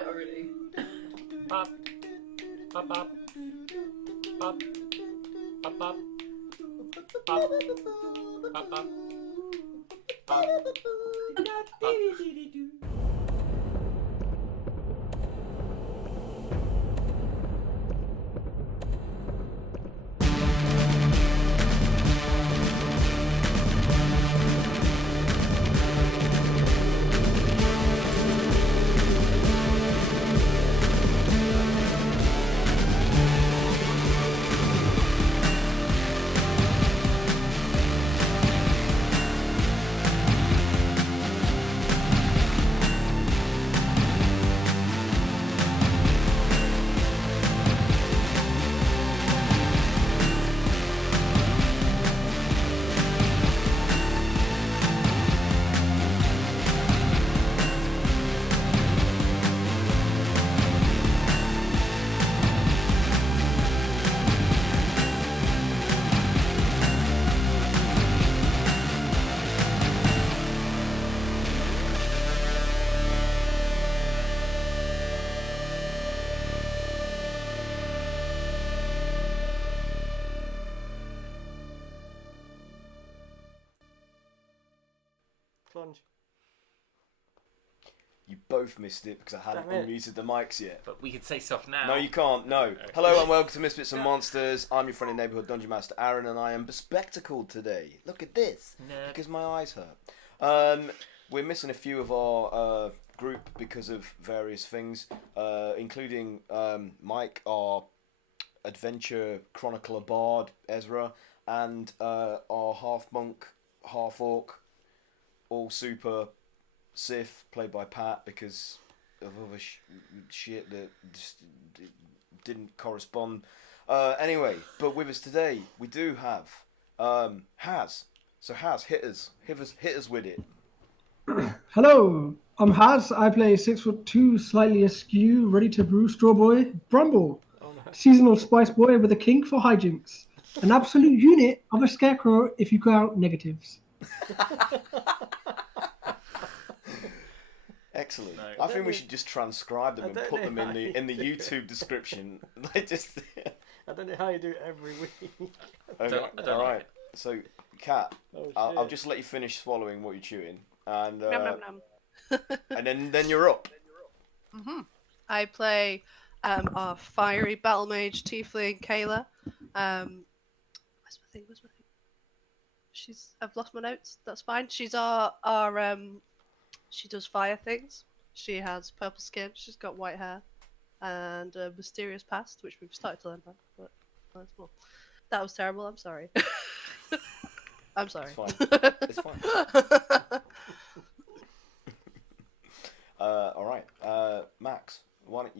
night already. Bop. Bop bop. Bop. Bop bop. Bop. Bop bop. Bop. Bop. Plunge. You both missed it because I hadn't Damn it. unmuted the mics yet. But we could say stuff now. No, you can't. No. Okay. Hello and welcome to Misfits and Monsters. I'm your friendly neighbourhood Dungeon Master Aaron, and I am bespectacled today. Look at this. Nerd. Because my eyes hurt. We're missing a few of our group because of various things, including Mike, our adventure chronicler bard, Ezra, and our half monk, half orc, all super Sith, played by Pat, because of other shit that just didn't correspond. Anyway, but with us today, we do have Haz. So Haz, hit us with it. Hello, I'm Haz. I play 6'2", slightly askew, ready to brew straw boy, Brumble, seasonal spice boy with a kink for hijinks, an absolute unit of a scarecrow if you count negatives. Excellent. No. I think we should just transcribe them and put them in the YouTube description. I don't know how you do it every week. Okay, I don't all like right. it. So, Kat, Oh, I'll shit. just let you finish swallowing what you're chewing, and Nom, nom, nom. and then you're up. I play our fiery battle mage tiefling Kayla. Where's my thing? I've lost my notes. That's fine. She's our she does fire things. She has purple skin. She's got white hair, and a mysterious past, which we've started to learn about. But that's more. That was terrible. I'm sorry. I'm sorry. It's fine. It's fine. All right, Max. Why don't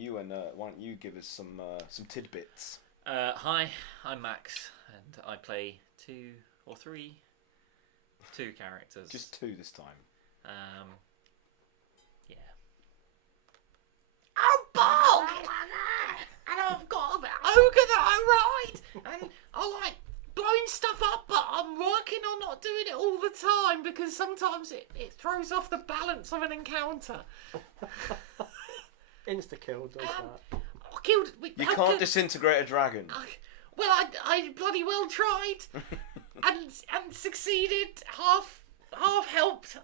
you give us some tidbits? Hi, I'm Max, and I play two characters. Just two this time. Yeah. Oh, Bob! And I've got an ogre that I ride, and I like blowing stuff up, but I'm working on not doing it all the time because sometimes it throws off the balance of an encounter. Insta kill does that. I killed. You can't disintegrate a dragon. I bloody well tried, and succeeded. Half helped.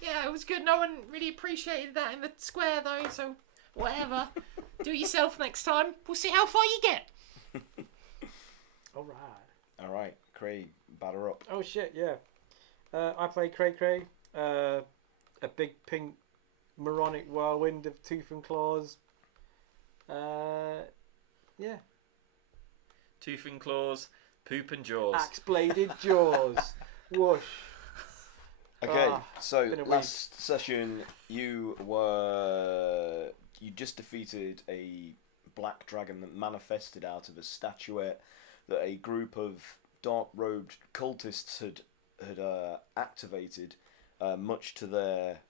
Yeah, it was good. No one really appreciated that in the square though. So whatever. Do it yourself next time. We'll see how far you get. All right, Cray, batter up. Oh shit, yeah. I play Cray, a big pink moronic whirlwind of tooth and claws. Yeah. Tooth and claws, poop and jaws. Axe-bladed jaws. Whoosh. Okay, been so a week. last session you just defeated a black dragon that manifested out of a statuette that a group of dark-robed cultists had activated, much to their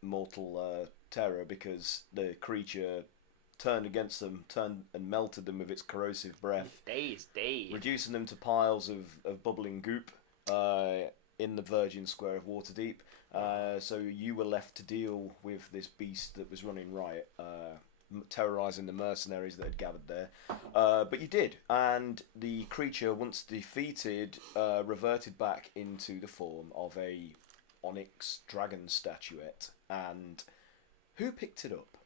mortal terror, because the creature turned against them, and melted them with its corrosive breath, Days. reducing them to piles of bubbling goop. in the Virgin Square of Waterdeep. So you were left to deal with this beast that was running riot, terrorising the mercenaries that had gathered there. But you did, and the creature, once defeated, reverted back into the form of a onyx dragon statuette. And who picked it up?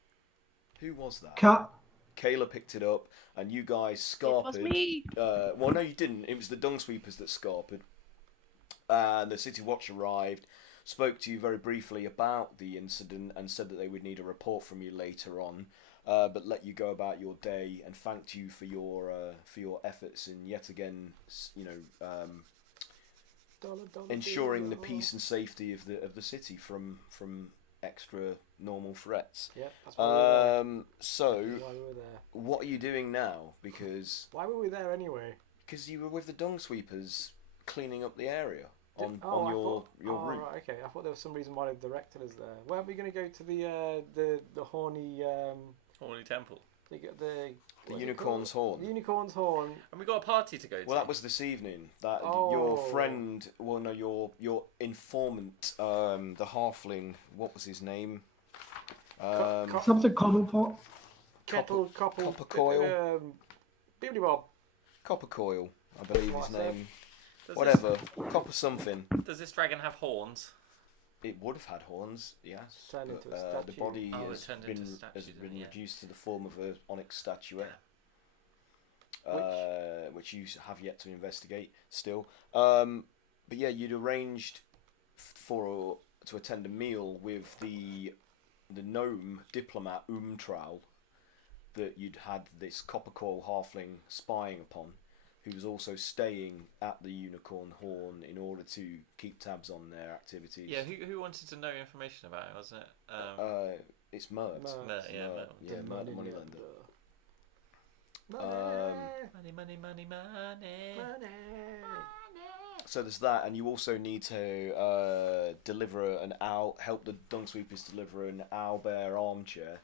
Who was that? Cat. Kayla picked it up, and you guys scarpered. It was me. Well, no, you didn't. It was the dung sweepers that scarpered. And the City Watch arrived, spoke to you very briefly about the incident, and said that they would need a report from you later on, but let you go about your day, and thanked you for your efforts in yet again, ensuring the peace and safety of the city from extra normal threats. Yeah, that's why we were there. So, That's why we were there. what are you doing now? Because Why were we there anyway? you were with the dung sweepers cleaning up the area on I your thought, route. Right, okay. I thought there was some reason why they directed us there. Where are we going to go to the horny Horny Temple. the Unicorn's Horn. The Unicorn's Horn. And we got a party to go to. Well, that was this evening. That Oh. your friend, well, no, your informant, the halfling. What was his name? Something common pot. Copper coil. Bibbidi Bob. Copper Coil, I believe That's his what I said. name. Does Whatever, Copper something. Does this dragon have horns? It would have had horns, yes. Turned But, into a the statue. body Oh, it has turned been into a statue, didn't it? Yeah. reduced to the form of an onyx statuette. Which you have yet to investigate still. But yeah, you'd arranged to attend a meal with the gnome diplomat Umtrau that you'd had this copper coil halfling spying upon, who was also staying at the Unicorn Horn in order to keep tabs on their activities. Yeah, who wanted to know information about it, wasn't it? It's Mert. Mert, yeah, Mert. Mert. Yeah, Mert the moneylender. Money. So there's that, and you also need to help the dung sweepers deliver an owlbear armchair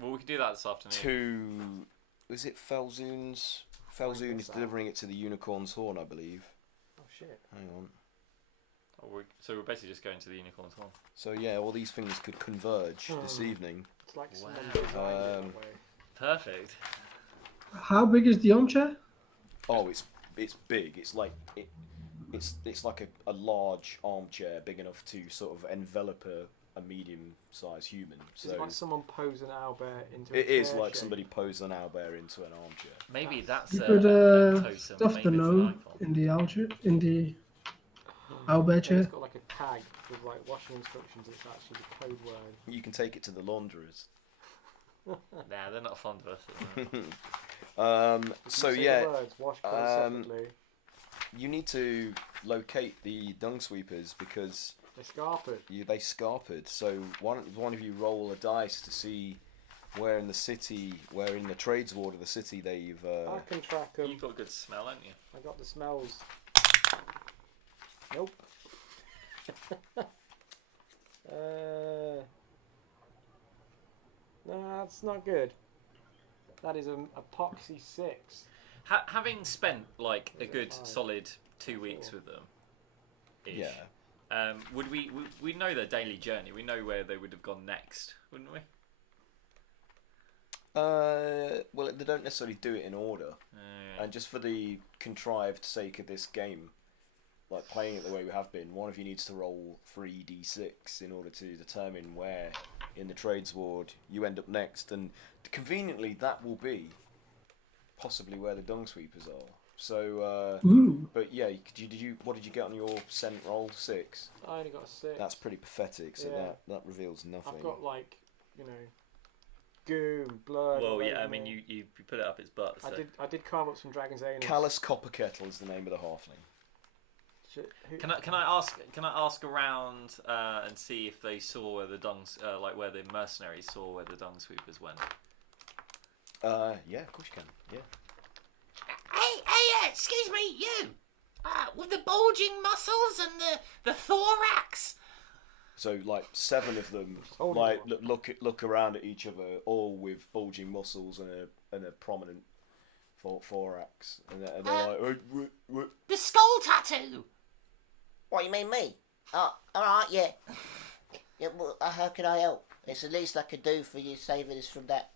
Well, we could do that this afternoon. to. Is it Felzoon's? Felzoon is delivering it to the Unicorn's Horn, I believe. Oh shit. Hang on. So we're basically just going to the Unicorn's Horn. So yeah, all these things could converge this evening. It's like someone Wow. designed it that way. Perfect. How big is the armchair? Oh, it's big. It's like it's like a large armchair, big enough to sort of envelop a medium-sized human. Is So it like someone posed an owlbear into a it is chair like shape? somebody posed an owlbear into an armchair. Maybe that's You a could totem. stuff Maybe the it's an gnome icon. in the armchair, in the Yeah, owlbear chair. it's got like a tag with like washing instructions. It's actually the code word. You can take it to the launderers. Nah, they're not fond of us. So You say yeah, the words, wash clothes separately. you need to locate the dung sweepers because They scarpered. they scarpered. So one of you roll a dice to see where in the trades ward of the city they've. I can track them. You've got good smell, haven't you? I got the smells. Nope. No, that's not good. That is an epoxy 6. Having spent like a Is it good 5? solid 2 weeks Four. with them, Yeah. would we know their daily journey? We know where they would have gone next, wouldn't we? Well, they don't necessarily do it in order, and just for the contrived sake of this game, like playing it the way we have been, one of you needs to roll 3d6 in order to determine where in the trades ward you end up next, and conveniently that will be possibly where the dung sweepers are. So, Ooh. but yeah, what did you get on your scent roll? 6. I only got a 6. That's pretty pathetic. So Yeah. that reveals nothing. I've got like, goo and blood. Well, all yeah. over I mean, me. you put it up its butt. So. I did carve up some dragon's anus. Callous Copper Kettle is the name of the halfling. Can I ask around and see if they saw where the dungs where the mercenaries saw where the dung sweepers went? Yeah, of course you can. Yeah. Hey, excuse me, you! With the bulging muscles and the thorax! So like 7 of them holding like one. look around at each other, all with bulging muscles and a prominent thorax, and they're like, The skull tattoo! What, you mean me? Oh, alright, yeah. Yeah, well, how can I help? It's the least I could do for you saving us from that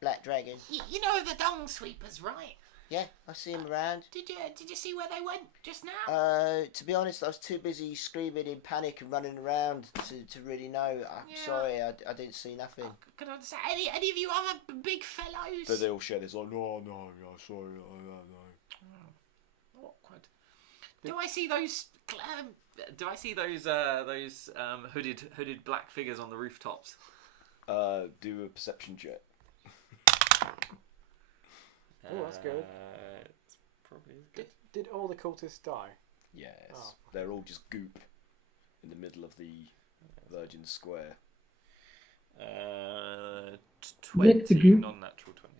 black dragon. You know the dung sweepers, right? Yeah, I see him around. Did you see where they went just now? To be honest, I was too busy screaming in panic and running around to really know. I'm Yeah. sorry, I didn't see nothing. Can I say any of you other big fellows? But they all share this like, no, sorry, no. Awkward. Do I see those? Do I see those hooded black figures on the rooftops? Do a perception check. Oh, that's good. It's probably good. Did all the cultists die? Yes. Oh. They're all just goop in the middle of the Virgin Square. 20, the goop. non-natural 20.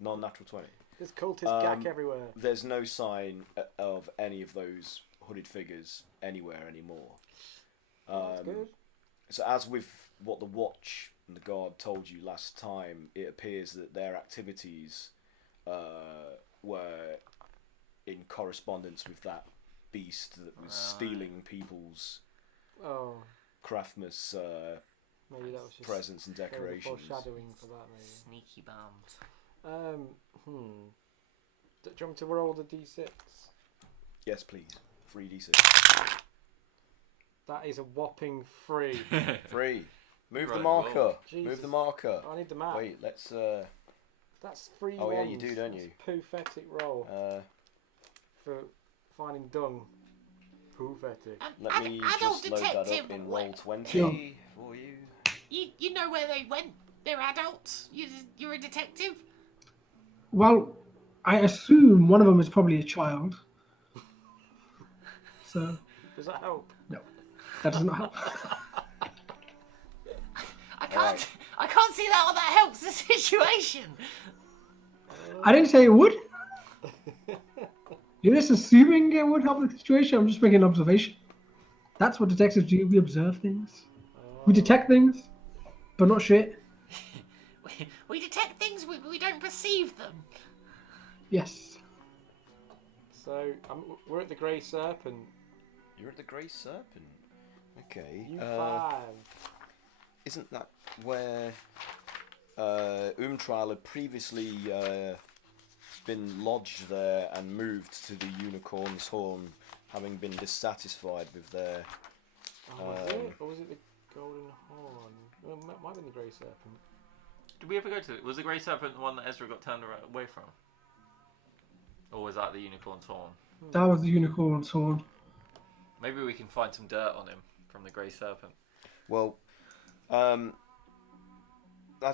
Non-natural 20. There's cultist gack everywhere. There's no sign of any of those hooded figures anywhere anymore. That's good. So as with what the Watch and the Guard told you last time, it appears that their activities were in correspondence with that beast that was stealing people's Oh, craftmas maybe that was just presents and there was a decorations. foreshadowing for that, maybe. Sneaky bums. Do you want me to roll the d6? Yes, please. 3d6. That is a whopping 3. 3. Move the Right, marker. roll. Move Jesus. the marker. I need the map. Wait, let's. That's 3 Oh, yeah, you ones. do, don't That's you? a pathetic roll for finding dung. Pathetic. Let me adult just load that detective. up in roll 20 for you. You know where they went. They're adults. You're a detective. Well, I assume one of them is probably a child. So Does that help? no, that does not help. I can't see how that helps the situation. I didn't say it would. You're just assuming it would help the situation. I'm just making an observation. That's what detectives do. We observe things. We detect things, but not shit. We detect things, we don't perceive them. Yes. So we're at the Grey Serpent. You're at the Grey Serpent. Okay. You 5. Isn't that where Umtrial had previously been lodged there and moved to the Unicorn's Horn, having been dissatisfied with their... Was it? Or was it the Golden Horn? Well, it might have been the Grey Serpent. Did we ever go to it? Was the Grey Serpent the one that Ezra got turned away from? Or was that the Unicorn's Horn? That was the Unicorn's Horn. Maybe we can find some dirt on him from the Grey Serpent. Well, as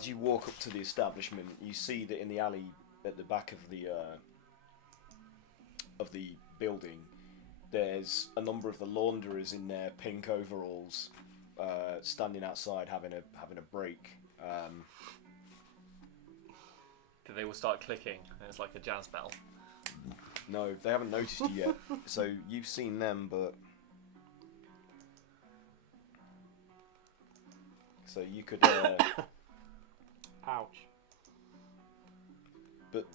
you walk up to the establishment, you see that in the alley at the back of the building, there's a number of the launderers in their pink overalls, standing outside having a break. Did they all start clicking? And it's like a jazz bell. No, they haven't noticed you yet. So you've seen them, but so you could. Ouch. But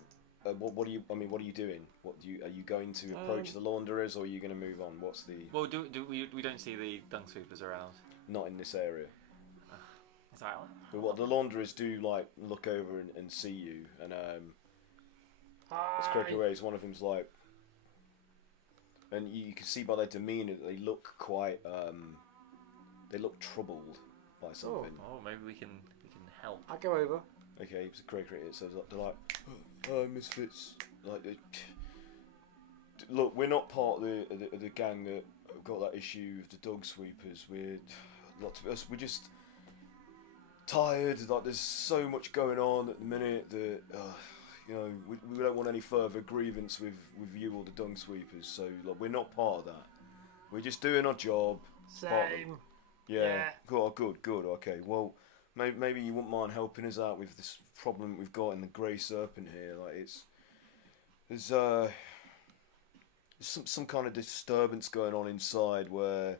what are you? I mean, what are you doing? Are you going to approach the launderers, or are you going to move on? What's the? Well, we don't see the dung sweepers around. Not in this area. Is that right? But what the launderers do, like, look over and see you, and as quick away as one of them's like, and you can see by their demeanour that they look quite, they look troubled by something. Oh, maybe we can help. I go over. Okay, it's a great critic. So they're like, oh, Misfits. Like, look, we're not part of the gang that got that issue of the dog sweepers. We're just tired. Like, there's so much going on at the minute that you know, we don't want any further grievance with you or the dung sweepers. So, like, we're not part of that. We're just doing our job. Same. Yeah. Good. Okay. Well, maybe you wouldn't mind helping us out with this problem we've got in the Grey Serpent here. Like, there's some kind of disturbance going on inside where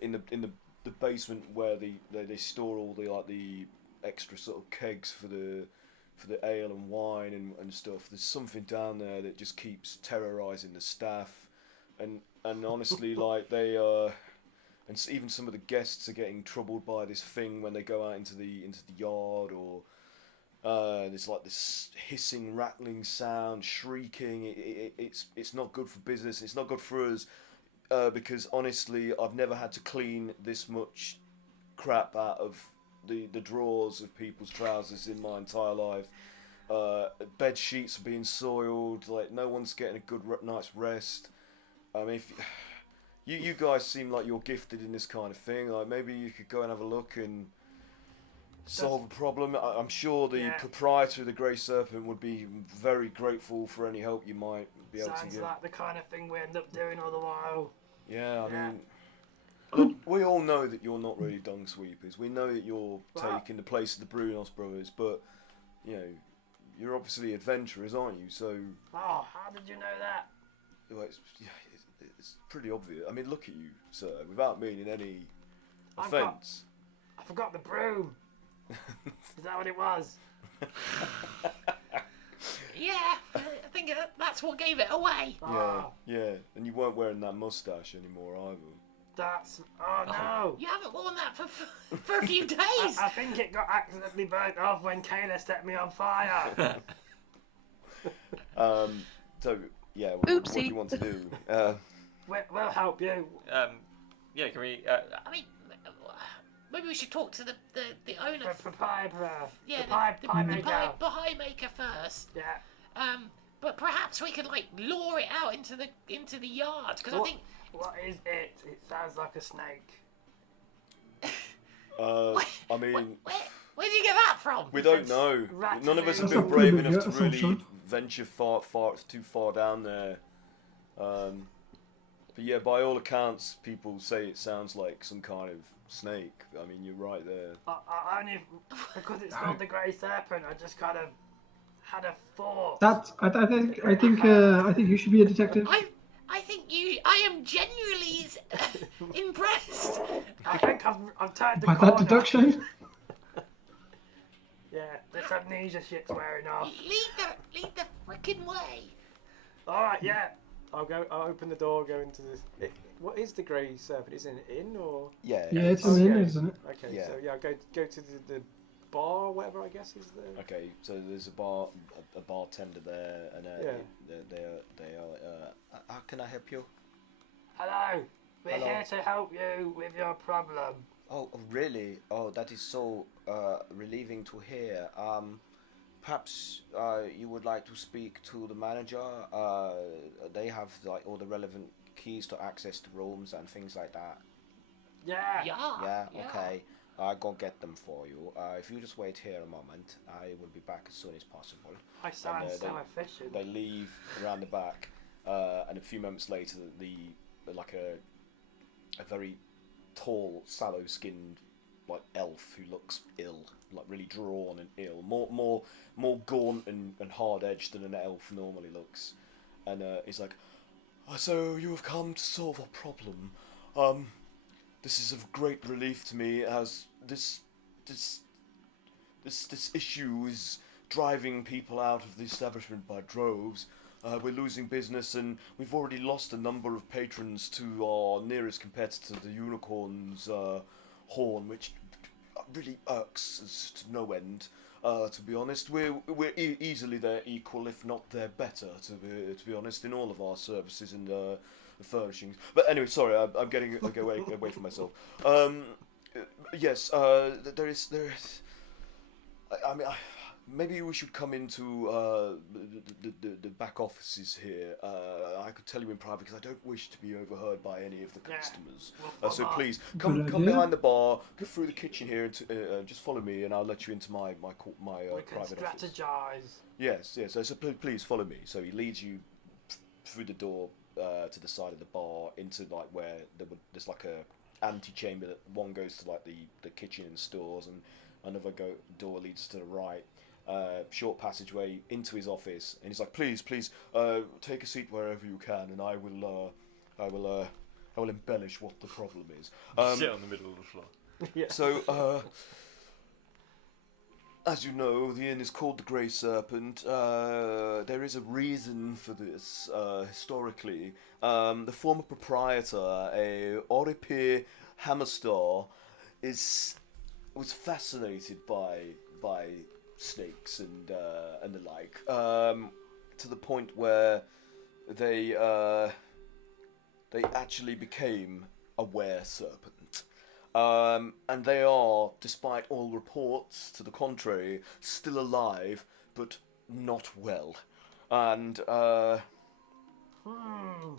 in the basement where they store all the extra sort of kegs for the ale and wine and stuff. There's something down there that just keeps terrorising the staff, and and honestly, like even some of the guests are getting troubled by this thing when they go out into the yard, or there's like this hissing, rattling sound, shrieking. It's not good for business. It's not good for us, because honestly, I've never had to clean this much crap out of the drawers of people's trousers in my entire life. Bed sheets are being soiled. Like, no one's getting a good night's rest. I mean, if you guys seem like you're gifted in this kind of thing. Like, maybe you could go and have a look and solve a problem. I'm sure the proprietor of the Grey Serpent would be very grateful for any help you might be able to give. Sounds like the kind of thing we end up doing all the while. Yeah, I mean, look, we all know that you're not really dung sweepers. We know that you're taking the place of the Brunos brothers, but, you know, you're obviously adventurers, aren't you? So. Oh, how did you know that? Well, it's pretty obvious. I mean, look at you, sir, without meaning any offence. I forgot the broom. Is that what it was? Yeah, I think that's what gave it away. Yeah, and you weren't wearing that mustache anymore either. Oh no! You haven't worn that for a few days. I think it got accidentally burnt off when Kayla set me on fire. So yeah, what do you want to do? We'll help you. Yeah, can we? I mean, maybe we should talk to the owner. The pie maker first. Yeah. But perhaps we could like lure it out into the yard, because I think. What is it? It sounds like a snake. I mean, where did you get that from? We don't know. None of us have That's been not brave good, enough to yeah, really assumption. venture too far down there. But yeah, by all accounts, people say it sounds like some kind of snake. I mean, you're right there. I only because it's called the Grey Serpent. I just kind of had a thought. I think you should be a detective. I am genuinely impressed. I think I've turned the By corner. that deduction. Yeah, this amnesia shit's wearing off. Lead the frickin' way. All right, yeah. I'll open the door. Go into this. What is the Grey Serpent? Is it an inn or? Yeah. Yeah, it's an inn, isn't it? Okay, Yeah. so yeah, go to the bar, whatever I guess is the. Okay, so there's a bartender there, and they are. How can I help you? Hello, we're Hello. here to help you with your problem. Oh, really? Oh, that is so relieving to hear. Perhaps you would like to speak to the manager. They have like all the relevant keys to access the rooms and things like that. Yeah. Yeah. Okay. I go get them for you. If you just wait here a moment, I will be back as soon as possible. I sound so they efficient. leave around the back, and a few moments later, a very tall, sallow-skinned like elf who looks ill, like really drawn and ill, more gaunt and hard-edged than an elf normally looks, and he's like, "So you have come to solve our problem. This is of great relief to me, as this issue is driving people out of the establishment by droves. We're losing business, and we've already lost a number of patrons to our nearest competitor, the Unicorn's Horn, which really irks us to no end. To be honest, we're easily their equal, if not their better. To be honest, in all of our services and furnishings. But anyway, sorry, I'm getting away from myself. Yes, there is. I mean, maybe we should come into the back offices here. I could tell you in private because I don't wish to be overheard by any of the customers. So please come behind the bar, go through the kitchen here, and just follow me, and I'll let you into my private office. Strategize. Yes. So please follow me. So he leads you through the door to the side of the bar into like where there's like a antechamber that one goes to like the kitchen and stores, and another door leads to the right. Short passageway into his office, and he's like, please, take a seat wherever you can, and I will embellish what the problem is. Sit on the middle of the floor. So, as you know, the inn is called the Grey Serpent. There is a reason for this, historically. The former proprietor, a Owlbear Hammerstar, was fascinated by snakes and the like, to the point where they actually became a were-serpent. And they are, despite all reports to the contrary, still alive, but not well. And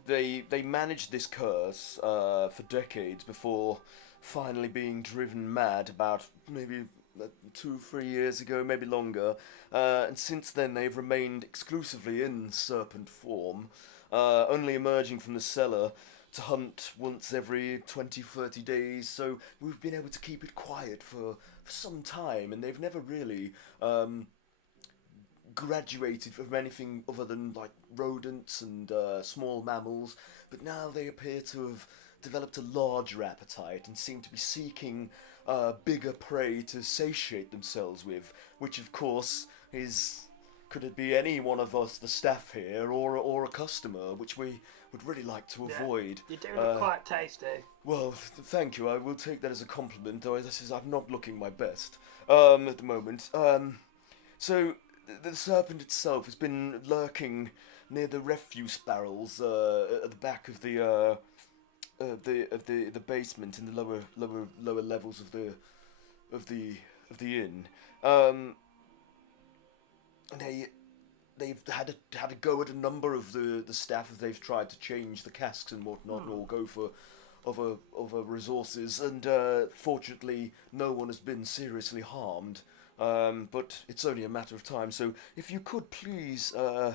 they managed this curse for decades before finally being driven mad about maybe 2-3 years ago, maybe longer. And since then they've remained exclusively in serpent form, only emerging from the cellar to hunt once every 20-30 days, so we've been able to keep it quiet for some time, and they've never really graduated from anything other than like rodents and small mammals, but now they appear to have developed a larger appetite and seem to be seeking bigger prey to satiate themselves with, which of course is... Could it be any one of us, the staff here, or a customer, which we would really like to avoid? You do look quite tasty. Well, thank you. I will take that as a compliment, though I'm not looking my best at the moment. So the serpent itself has been lurking near the refuse barrels at the back of the basement in the lower levels of the inn. They've had a go at a number of the staff as they've tried to change the casks and whatnot, and all go for other resources, and fortunately no one has been seriously harmed. But it's only a matter of time. So if you could please, go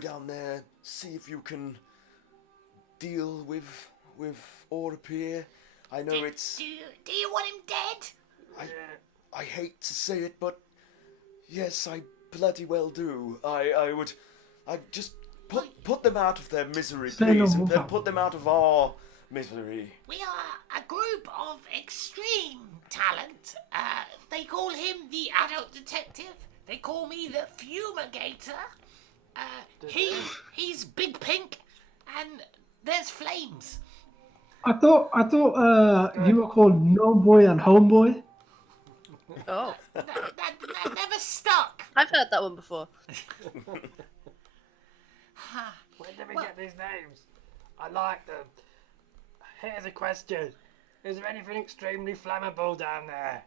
down there, see if you can deal with Owlbear. I know it's. Do you want him dead? I hate to say it, but. Yes, I bloody well do. I'd just put them out of their misery, please, and then put them out of our misery. We are a group of extreme talent. They call him the adult detective. They call me the fumigator. He's big pink, and there's flames. I thought you were called No Boy and Homeboy. Oh. That never stuck. I've heard that one before. Where did we get these names? I like them. Here's a question. Is there anything extremely flammable down there?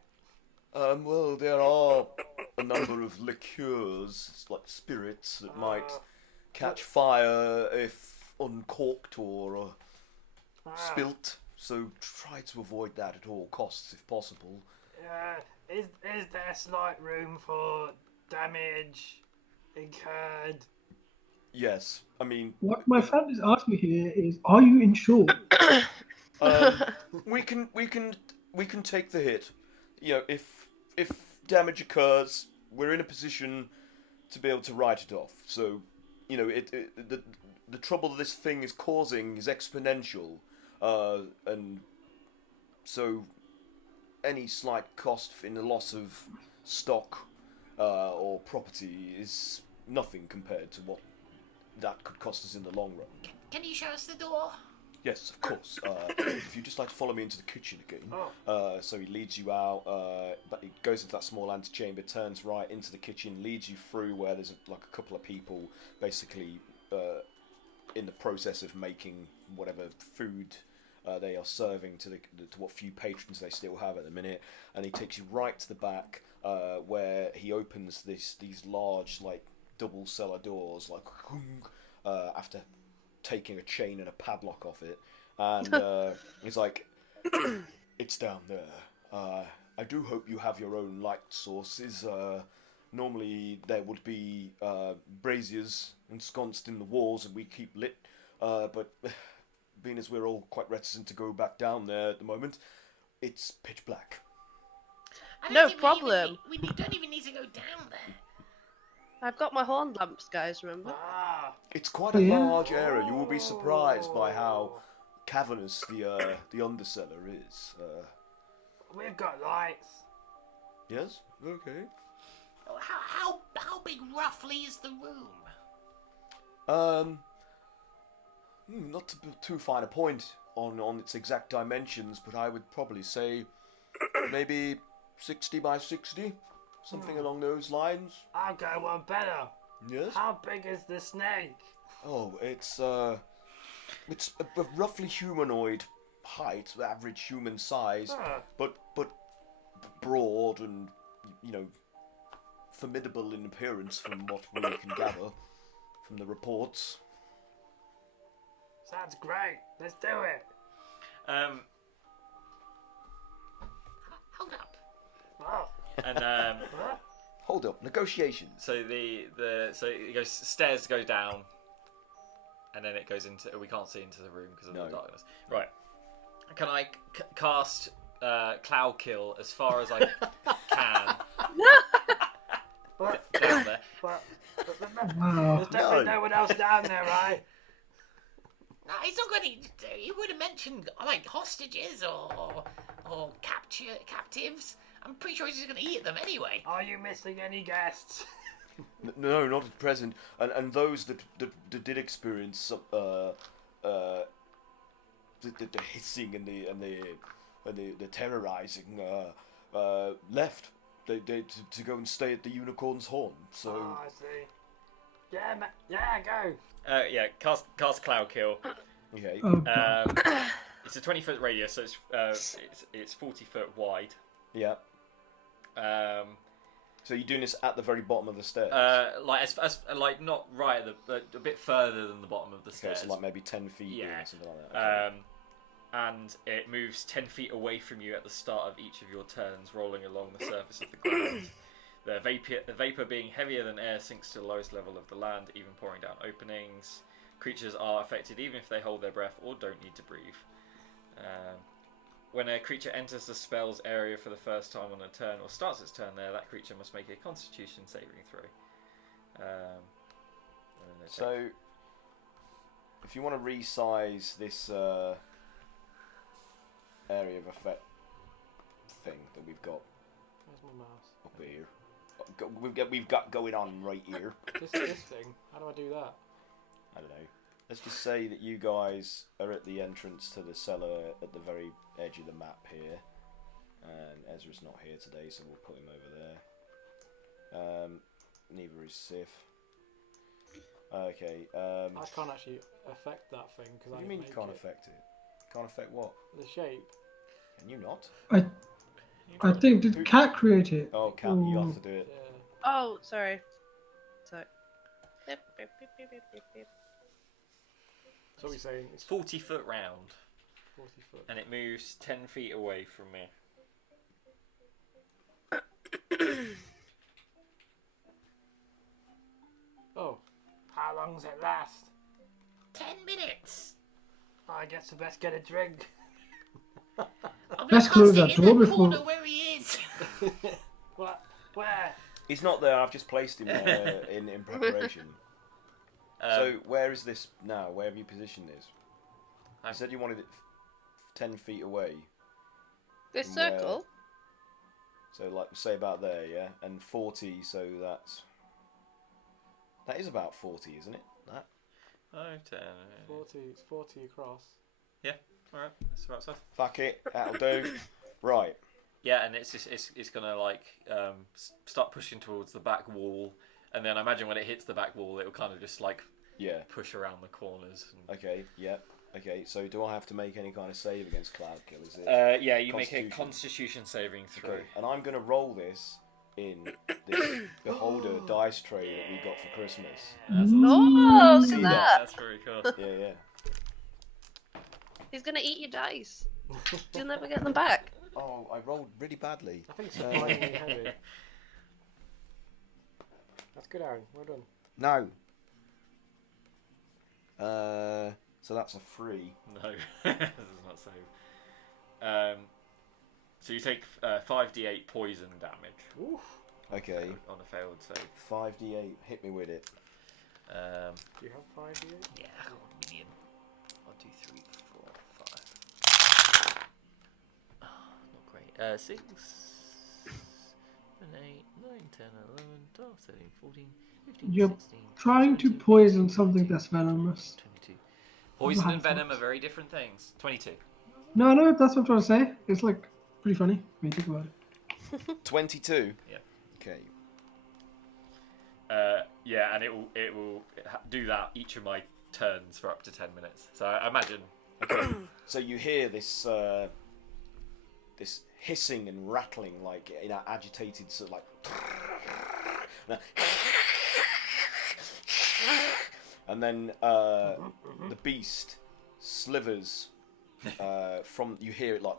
Well, there are a number of liqueurs, like spirits, that might catch fire if uncorked or spilt. So try to avoid that at all costs, if possible. Is there slight room for damage incurred? Yes, I mean... What my friend is asking me here is, are you insured? We can take the hit. You know, if damage occurs, we're in a position to be able to write it off. So, you know, the trouble this thing is causing is exponential, and so any slight cost in the loss of stock or property is nothing compared to what that could cost us in the long run. Can you show us the door? Yes, of course. If you'd just like to follow me into the kitchen again. So he leads you out, but he goes into that small antechamber, turns right into the kitchen, leads you through where there's a couple of people basically in the process of making whatever food they are serving to what few patrons they still have at the minute, and he takes you right to the back where he opens these large double cellar doors after taking a chain and a padlock off it, and he's like, it's down there. I do hope you have your own light sources. Normally there would be braziers ensconced in the walls and we keep lit, but being as we're all quite reticent to go back down there at the moment, it's pitch black. No problem. We don't even need to go down there. I've got my horn lamps, guys, remember? It's quite a large area. You will be surprised by how cavernous the undercellar is. We've got lights. Yes. Okay. How big roughly is the room? Not to put too fine a point on its exact dimensions, but I would probably say maybe 60 by 60, something along those lines. I'll go one better. Yes. How big is the snake? Oh, it's a roughly humanoid height, average human size, but broad and formidable in appearance from what we can gather from the reports. Sounds great. Let's do it. Hold up. Oh. And Hold up, negotiations. so so it goes, stairs go down, and then it goes into, we can't see into the room because of the darkness. Right. Can I cast Cloud Kill as far as I can down there? Wow. There's definitely no one else down there, right? No, he's not going to. He would have mentioned like hostages or captives. I'm pretty sure he's just going to eat them anyway. Are you missing any guests? No, not at present. And those that did experience the hissing and the terrorizing left. They to go and stay at the Unicorn's Horn. So. Oh, I see. Yeah, go. Yeah, cast Cloud Kill. Okay. It's a 20-foot radius, so it's 40 foot wide. Yeah. So you're doing this at the very bottom of the stairs? Like as like not right at a bit further than the bottom of the stairs. So like maybe 10 feet Yeah. or something like that. Okay. And it moves 10 feet away from you at the start of each of your turns, rolling along the surface of the ground. The vapor being heavier than air sinks to the lowest level of the land, even pouring down openings. Creatures are affected even if they hold their breath or don't need to breathe. When a creature enters the spell's area for the first time on a turn or starts its turn there, that creature must make a Constitution saving throw. So, if you want to resize this area of effect thing that we've got Where's my mouse? up here, we've got going on right here. This thing. How do I do that? I don't know. Let's just say that you guys are at the entrance to the cellar at the very edge of the map here, and Ezra's not here today, so we'll put him over there. Neither is Sif. Okay. I can't actually affect that thing because What do you mean you can't affect it? Can't affect what? the shape. Can you not? I think, did Cat create it? Oh, Cat, you have to do it. Yeah. Oh, sorry. Sorry. So what are we saying? It's 40 foot round, 40 foot. and it moves 10 feet away from me. Oh, how long does it last? 10 minutes. I guess I best get a drink. I'm Let's gonna close cast that it in door the before- corner where he is. What? Where? He's not there. I've just placed him there in preparation. So where is this now? Where have you positioned this? You said you wanted it 10 feet away. This from where- circle? So like say about there, yeah, and 40. So that is about 40, isn't it? That. 5, 10. 40. It's 40 across. Yeah. All right. That's about stuff. Fuck it, that'll do. Right. Yeah, and it's just it's gonna like start pushing towards the back wall, and then I imagine when it hits the back wall, it'll kind of just like Yeah. push around the corners. And... Okay. Yeah. Okay. So do I have to make any kind of save against Cloud Kill? Is it? Yeah, you make a Constitution. Constitution saving throw. Okay. And I'm gonna roll this in this Beholder dice tray that we got for Christmas. Oh, look See at that? that. That's very cool. Yeah. Yeah. He's gonna eat your dice. You'll never get them back. Oh, I rolled really badly. I think it's surprisingly heavy. That's good, Aaron. Well done. No. So that's a 3. No, this is not save. So you take 5d8 poison damage Oof. Okay. on a failed save. 5d8. Hit me with it. Do you have 5 here? Yeah, I got 1 million. 1, 2, 3, 4, 5. Oh, not great. 6, 8, 9, 10, 11, 12, 13, 14, 15, You're 16, trying to 17, poison 18, something 19, that's venomous. 22. Poison and have venom are thoughts. very different things. 22. No, that's what I'm trying to say. It's like pretty funny when you think about it. 22. Yeah. Okay. Yeah, and it will do that each of my turns for up to 10 minutes. So I imagine. Okay. So you hear this this hissing and rattling, like in an agitated sort of like. And then the beast slivers from. You hear it like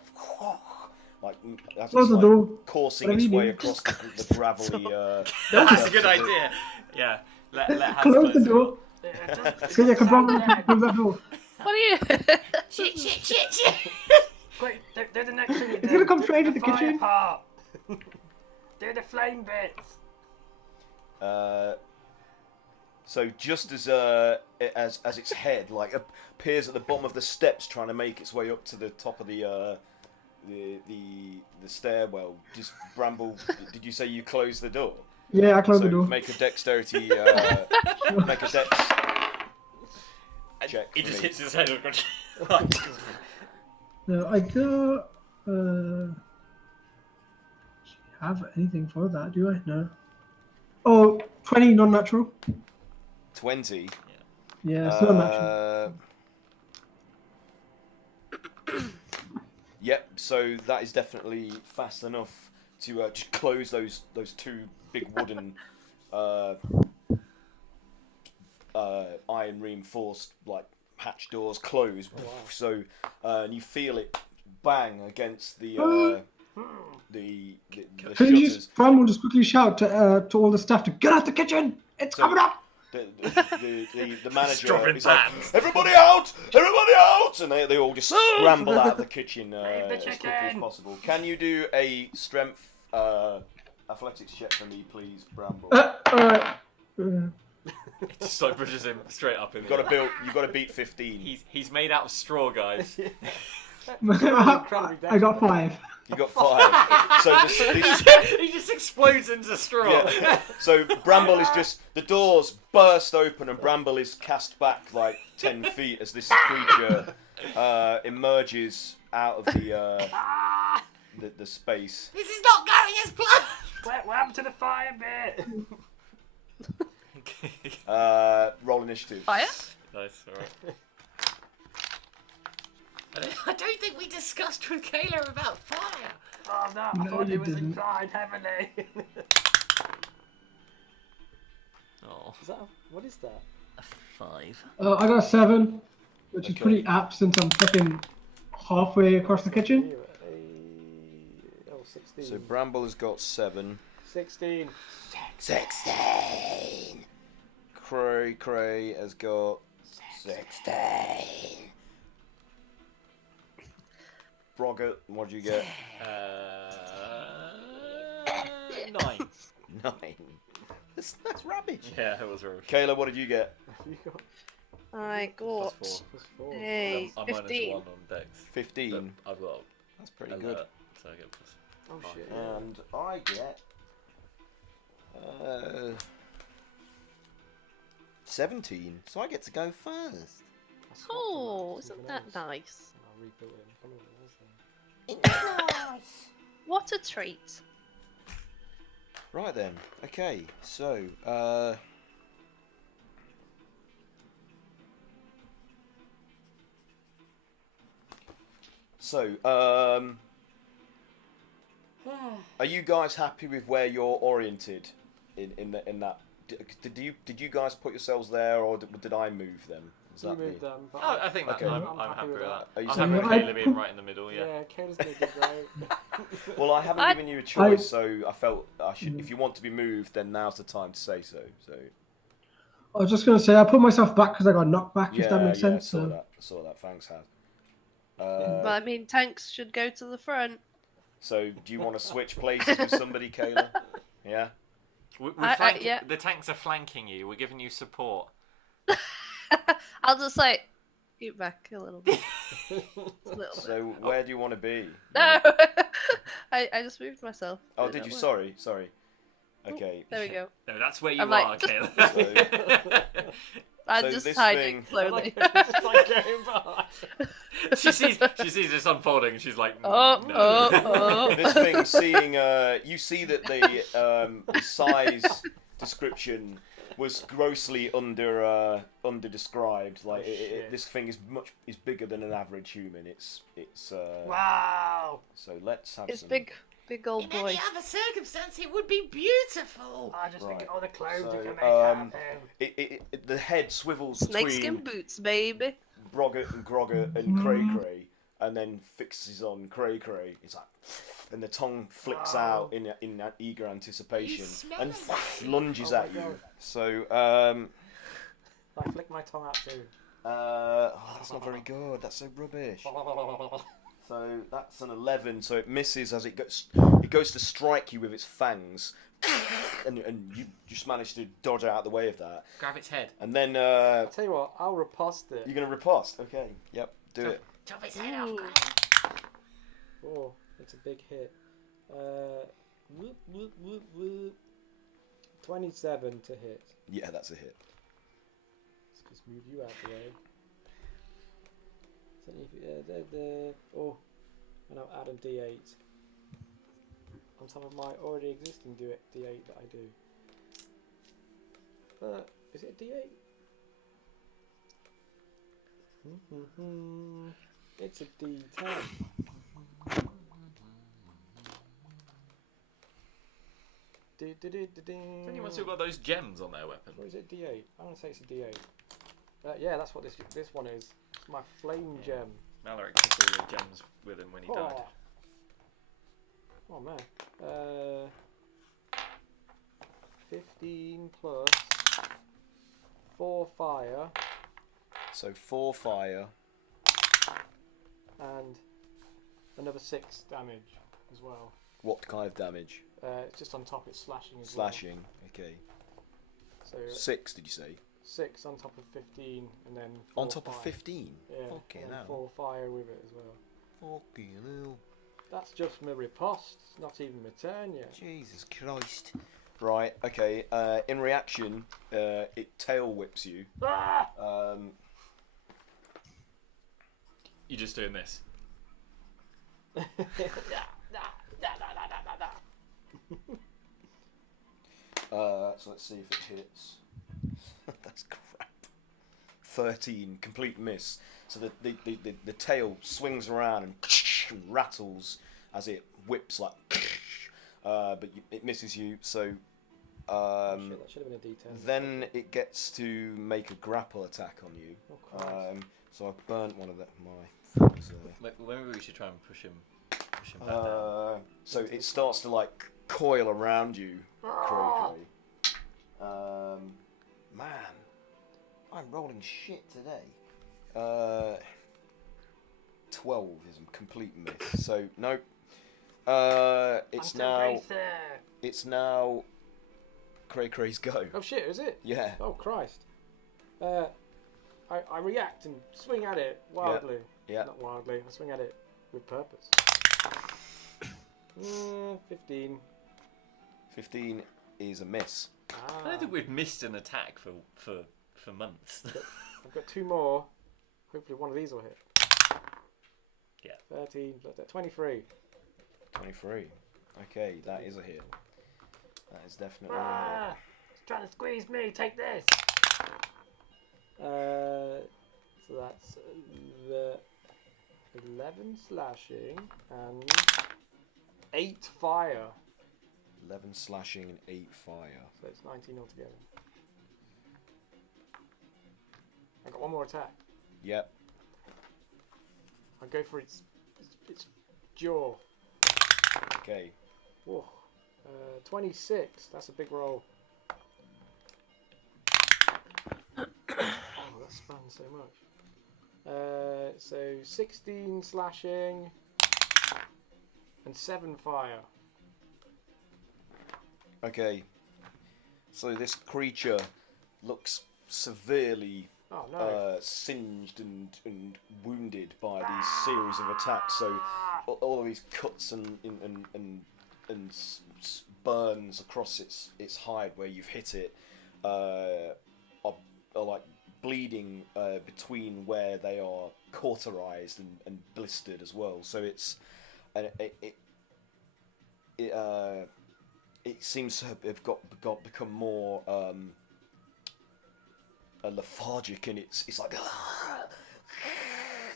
as Close it's the like door. coursing Whatever its you way do. across the gravelly. That's a surface good of idea. Yeah. Let Haz Close the door. Yeah, Can you confirm close that door? What are you? Shit. Quick, do the next thing. It's gonna come straight into the fire kitchen. part. Do the flame bits. So just as its head like appears at the bottom of the steps, trying to make its way up to the top of the stairwell, just Bramble. Did you say you closed the door? Yeah, I closed So the door. make a dexterity. Make a dex check. He for just me. hits his head. No, I don't have anything for that, do I? No. Oh, 20 non-natural. 20. Yeah, still unnatural. Yep. So that is definitely fast enough to just close those two big wooden iron reinforced like hatch doors close. So and you feel it bang against the Can you shutters. just, Bram will just quickly shout to all the staff to get out the kitchen. It's So- coming up. The manager Dropping is like, pans. everybody out! Everybody out! And they all just scramble out of the kitchen the as quickly as chicken. possible. Can you do a strength athletics check for me, please, Bramble? Alright. It just like pushes him straight up in the air. You've got to beat 15. He's made out of straw, guys. I got 5. You got 5. So He just explodes into straw. yeah. So Bramble is just, the doors burst open and Bramble is cast back like 10 feet as this creature emerges out of the space. This is not going as planned. What happened to the fire bit? Roll initiative. Fire? Nice, alright. I don't think we discussed with Kayla about fire. Oh no, I No, thought you it was didn't. inclined heavily. Oh. What is that? 5. I got 7, which is Okay. pretty apt since I'm fucking halfway across the kitchen. Oh, 16. So Bramble has got 7. 16. 16. Cray has got 16. Brogger, what do you get? 9. 9. That's rubbish. Yeah, it was rubbish. Kayla, what did you get? You got I got Plus 4. a I'm minus 15. 1 on Dex. 15. But I've got That's pretty alert, good. so I get plus. Oh Fine. shit. And I get 17. So I get to go first. Oh, isn't that nice? I'll rebuild it. I don't know what it was then. Nice. What a treat. Right then. Okay. So are you guys happy with where you're oriented in that? Did you guys put yourselves there, or did I move them? Was You that me? moved them. But Oh, I think that Okay. I'm happy with that. Are you I'm saying happy with I- Caleb being right in the middle, yeah. Yeah, Kayla's gonna do great. Well, I haven't I- given you a choice, so I felt I should. If you want to be moved, then now's the time to say so. So I was just gonna say I put myself back because I got knocked back. yeah, if that makes yeah, sense. saw So. that. Saw that. Thanks, Haz. But I mean, tanks should go to the front. So do you want to switch places with somebody, Kayla? Yeah. Yeah. The tanks are flanking you. We're giving you support. I'll just like get back a little bit. A little bit. So where do you want to be? No, I just moved myself. Oh, did you? Work. Sorry. Okay. There we go. No, that's where you I'm like, are, just- Caleb. I'm So just this hiding thing- slowly. Just like going by. she sees this unfolding and she's like, Oh, no. oh. This thing, seeing, you see that the size description was grossly under described. Like shit. this thing is bigger than an average human. It's Wow. So let's have It's some. big old In boy. any other circumstance, it would be beautiful. I just think Right. all the clothes So, you can make out of him. The head swivels Snakeskin between boots, baby. Broggett and Groggett and Cray Cray, and then fixes on Cray Cray. It's like, and the tongue flicks out in eager anticipation smell and it. lunges Oh my at you. God. So I flick my tongue out too. that's not very good. That's so rubbish. So that's an 11. So it misses as it goes to strike you with its fangs, and you just managed to dodge out the way of that. Grab its head. And then I'll tell you what, I'll riposte it. you're gonna riposte. Okay. Yep. Do it. Chop his head off, Ooh. Graham. Oh, it's a big hit. Whoop, whoop, whoop, whoop. 27 to hit. Yeah, that's a hit. Let's just move you out the way. Oh, and I'll add a D8 on top of my already existing D8 that I do. But is it a D8? It's a D10. Has anyone still got those gems on their weapon? Or is it D8? I'm gonna say it's a D8. Yeah, that's what this one is. It's my flame gem. Mallory took all the gems with him when he died. Oh man. 15 plus 4 fire So 4 fire. and another 6 damage as well. What kind of damage? It's just on top. It's slashing as Slashing. Okay. well. So 6, did you say? 6 on top of 15, and then 4 On top of fire. 15. Yeah, Fucking and hell. 4 fire with it as well. Fucking hell. That's just my riposte. It's not even my turn yet. Jesus Christ. Right. Okay. In reaction, it tail whips you. Ah! You're just doing this. So let's see if it hits. That's crap. 13, complete miss. So the tail swings around and rattles as it whips like, but it misses you. So Shit, that should have been a D10. then it gets to make a grapple attack on you. Oh, Christ. So I've burnt one of my things there. Maybe we should try and push him back down. So it starts to like coil around you, Cray. Man, I'm rolling shit today. 12 is a complete miss. So nope. It's now Cray's go. Oh shit, is it? Yeah. Oh Christ. I react and swing at it wildly. Yeah. Not wildly, I swing at it with purpose. 15. 15 is a miss. I don't think we've missed an attack for months. I've got 2 more. Hopefully one of these will hit. Yeah. 13 plus that. 23. 23. Okay, that is a hit. That is definitely a Ah! It's trying to squeeze me, take this! So that's the 11 slashing and 8 fire. hit. 11 slashing and 8 fire. So it's 19 altogether. I got one more attack. Yep. I go for its jaw. Okay. Whoa. 26. That's a big roll. Oh, that spanned so much. So 16 slashing and 7 fire. Okay. So this creature looks severely Oh no. singed and wounded by these series of attacks. So all of these cuts and burns across its hide where you've hit it are like bleeding between where they are cauterized and blistered as well. So it seems to have become more lethargic, and it's like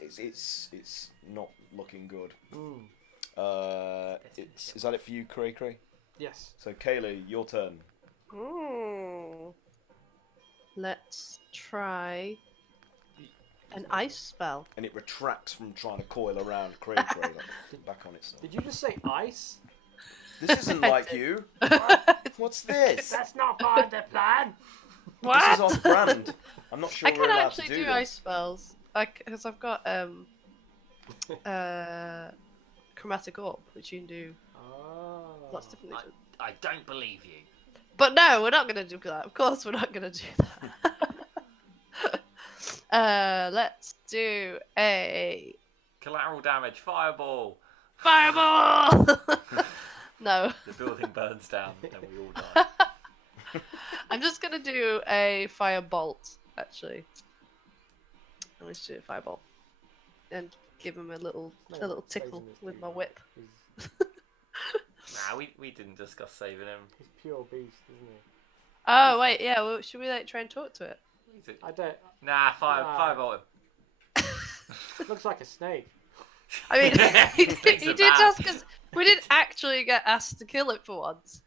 it's not looking good. Is that it for you, Cray Cray? Yes. So Kaylee, your turn. Let's try an ice spell. And it retracts from trying to coil around Cray Cray back on itself. Did you just say ice? This isn't like you. What's this? That's not part of the plan. What? This is off brand. I'm not sure I we're can allowed actually to do this. ice spells, because I've got chromatic orb, which you can do lots of different things. I don't believe you. But no, we're not going to do that. Of course, we're not going to do that. Let's do a Collateral damage, fireball. fireball. No, The building burns down, and we all die. I'm just going to do a firebolt. Actually, let's do a firebolt and give him a little tickle with my whip. Nah, we didn't discuss saving him. He's pure beast, isn't he? Oh wait, yeah. Well, should we try and talk to it? I don't. Nah, firebolt him. Looks like a snake. I mean, he Snakes are did bad. just because we didn't actually get asked to kill it for once.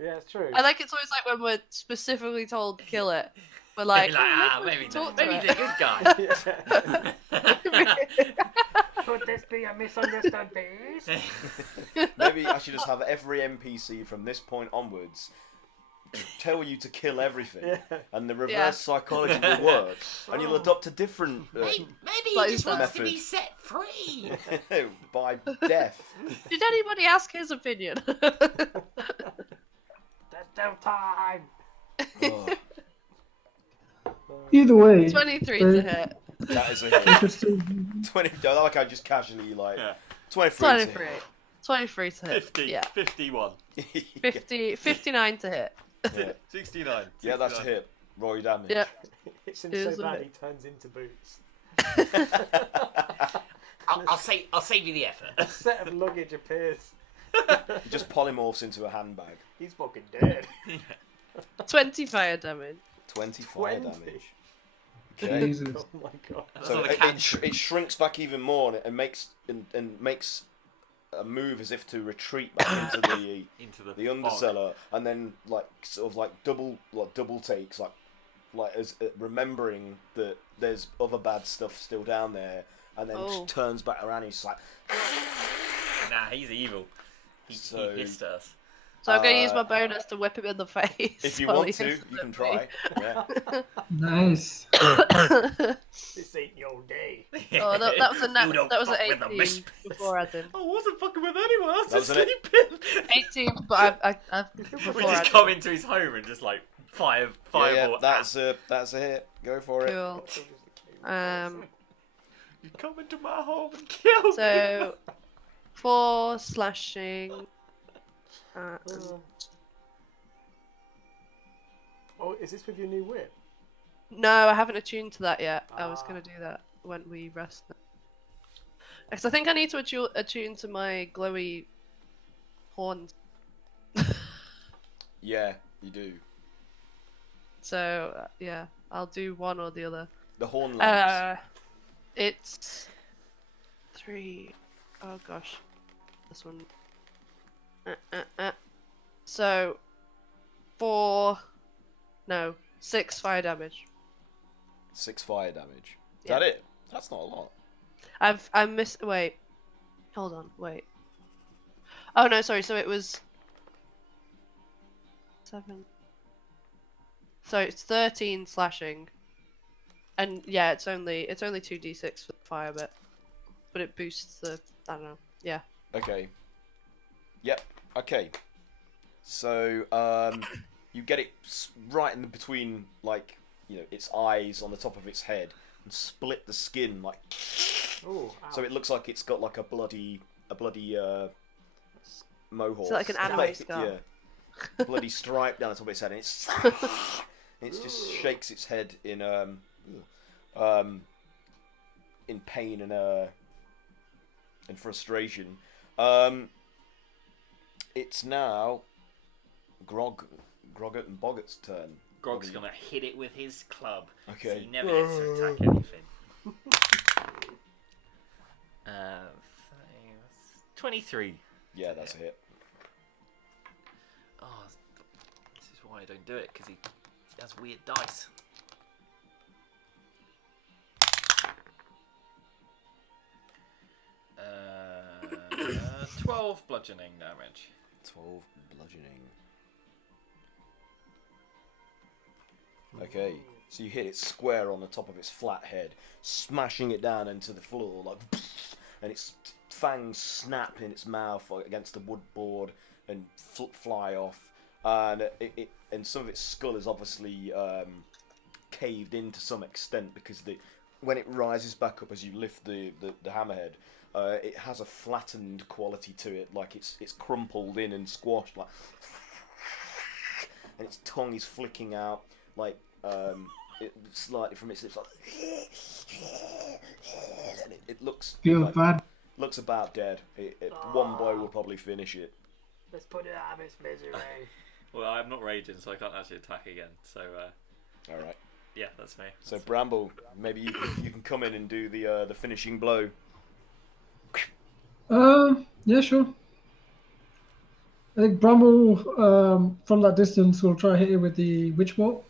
Yeah, it's true. I like it's always like when we're specifically told to kill it, we're like, maybe we can talk maybe to the it. good guy. Could this be a misunderstood beast? Maybe I should just have every NPC from this point onwards tell you to kill everything, Yeah. and the reverse psychology will work, and you'll adopt a different Maybe Like he just that. wants to be Method. set free. by death. Did anybody ask his opinion? There's no time. Oh, Either way, 23 to hit. that is a you hit. could still 20. I like I just casually like Yeah. 23. 23. 23 to hit. 50, Yeah. 51, 59 to hit. Yeah. 69. Yeah, that's a hit. Roll your damage. Yep. It's him Here's so a bad bit. he turns into boots. I'll save you the effort. A set of luggage appears. He just polymorphs into a handbag. He's fucking dead. 20 fire damage. 20 fire 20. damage. Okay. Jesus. Oh my god. That's So not a it cat. shrinks back even more, and makes a move as if to retreat back into Into the the fog. undercellar, and then double takes, like as remembering that there's other bad stuff still down there, and then Oh. turns back around. And he's like, Nah, he's evil. He hissed us. So I'm going to use my bonus to whip him in the face. if you while want he to, hisses you can at try. Yeah. Nice. This ain't your day. Oh, that was a You don't that was an fuck with the 18 Misfits. before I did. I wasn't fucking with anyone. I was That just was an sleeping. 18, but I before We I just did. come into his home and just like Yeah, fireball. that's a hit. Go for it. Cool. You come into my home and kill me. So 4 slashing. Oh, is this with your new whip? No, I haven't attuned to that yet. I was going to do that when we rest. Because I think I need to attune to my glowy horns. Yeah, you do. So, yeah, I'll do one or the other. The horn lamps. It's 3. Oh gosh. This one. So, 4. No, 6 fire damage. 6 fire damage. Is Yeah. that it? That's not a lot. I missed. Wait. Hold on. Wait. Oh no, sorry. So it was 7. So it's 13 slashing, and yeah, it's only 2d6 for the fire bit, but it boosts the. I don't know. Yeah. Okay. Yep. Okay. So you get it right in between, like, you know, its eyes on the top of its head, and split the skin like. Oh, So it looks like it's got like a bloody a bloody mohawk. Is it like an anime scar? Yeah, bloody stripe down the top of its head, and it just shakes its head in pain and frustration. It's now Groggett and Boggart's turn. Grog's gonna hit it with his club. Okay. So he never gets to attack anything. 23. Yeah, that's a hit. Oh, this is why I don't do it, because he has weird dice. 12 bludgeoning damage. 12 bludgeoning. Okay, so you hit it square on the top of its flat head, smashing it down into the floor, like, and its fangs snap in its mouth against the wood board and fly off, and and some of its skull is obviously caved in to some extent because when it rises back up as you lift the hammerhead, it has a flattened quality to it, like it's crumpled in and squashed, like, and its tongue is flicking out, like, slightly from its lips, like, and it looks Feels bad. looks about dead. One blow will probably finish it. Let's put it out of its misery. Well, I'm not raging, so I can't actually attack again. So, All right. yeah, that's me. So Bramble, maybe you can come in and do the finishing blow. Yeah, sure. I think Bramble, from that distance, will try to hit it with the witch bolt.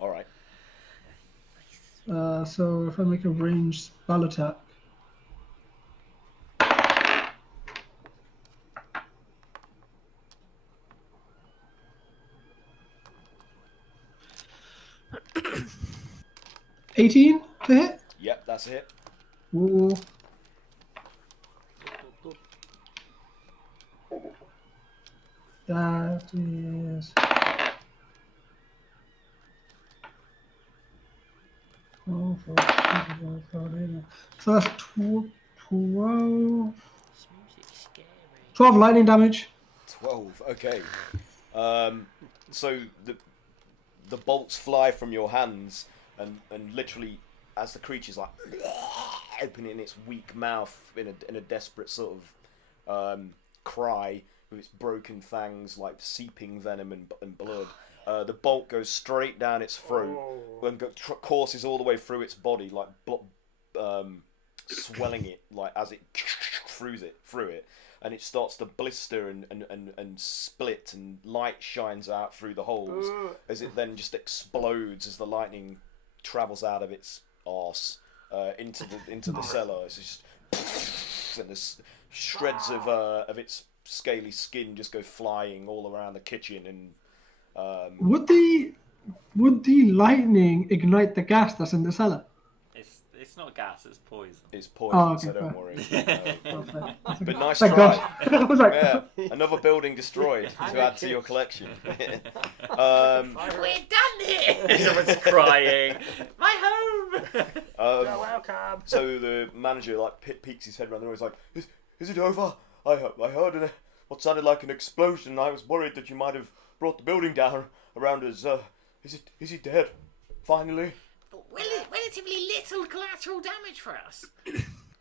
All right. So if I make a ranged spell attack. $18 to hit. Yep, that's a hit. Ooh. That is. So that's 12 lightning damage. 12. Okay. So the bolts fly from your hands, and literally as the creature's like opening its weak mouth in a desperate sort of cry with its broken fangs like seeping venom and blood, the bolt goes straight down its throat and courses all the way through its body, like swelling it, like as it through it, and it starts to blister and split, and light shines out through the holes as it then just explodes as the lightning travels out of its arse into the cellar. It's just and the shreds of its scaly skin just go flying all around the kitchen, and would the lightning ignite the gas that's in the cellar? It's not gas, it's poison. It's poison, Oh, okay, so don't fair. worry. But nice Thank try. God. I was like, Yeah, another building destroyed to add to your collection. We're done here. Someone's crying. My home. You're welcome. So the manager like peeks his head around the room. He's like, "Is it over? I heard what sounded like an explosion. I was worried that you might have brought the building down around us. Is he dead? Finally?" Relatively little collateral damage for us.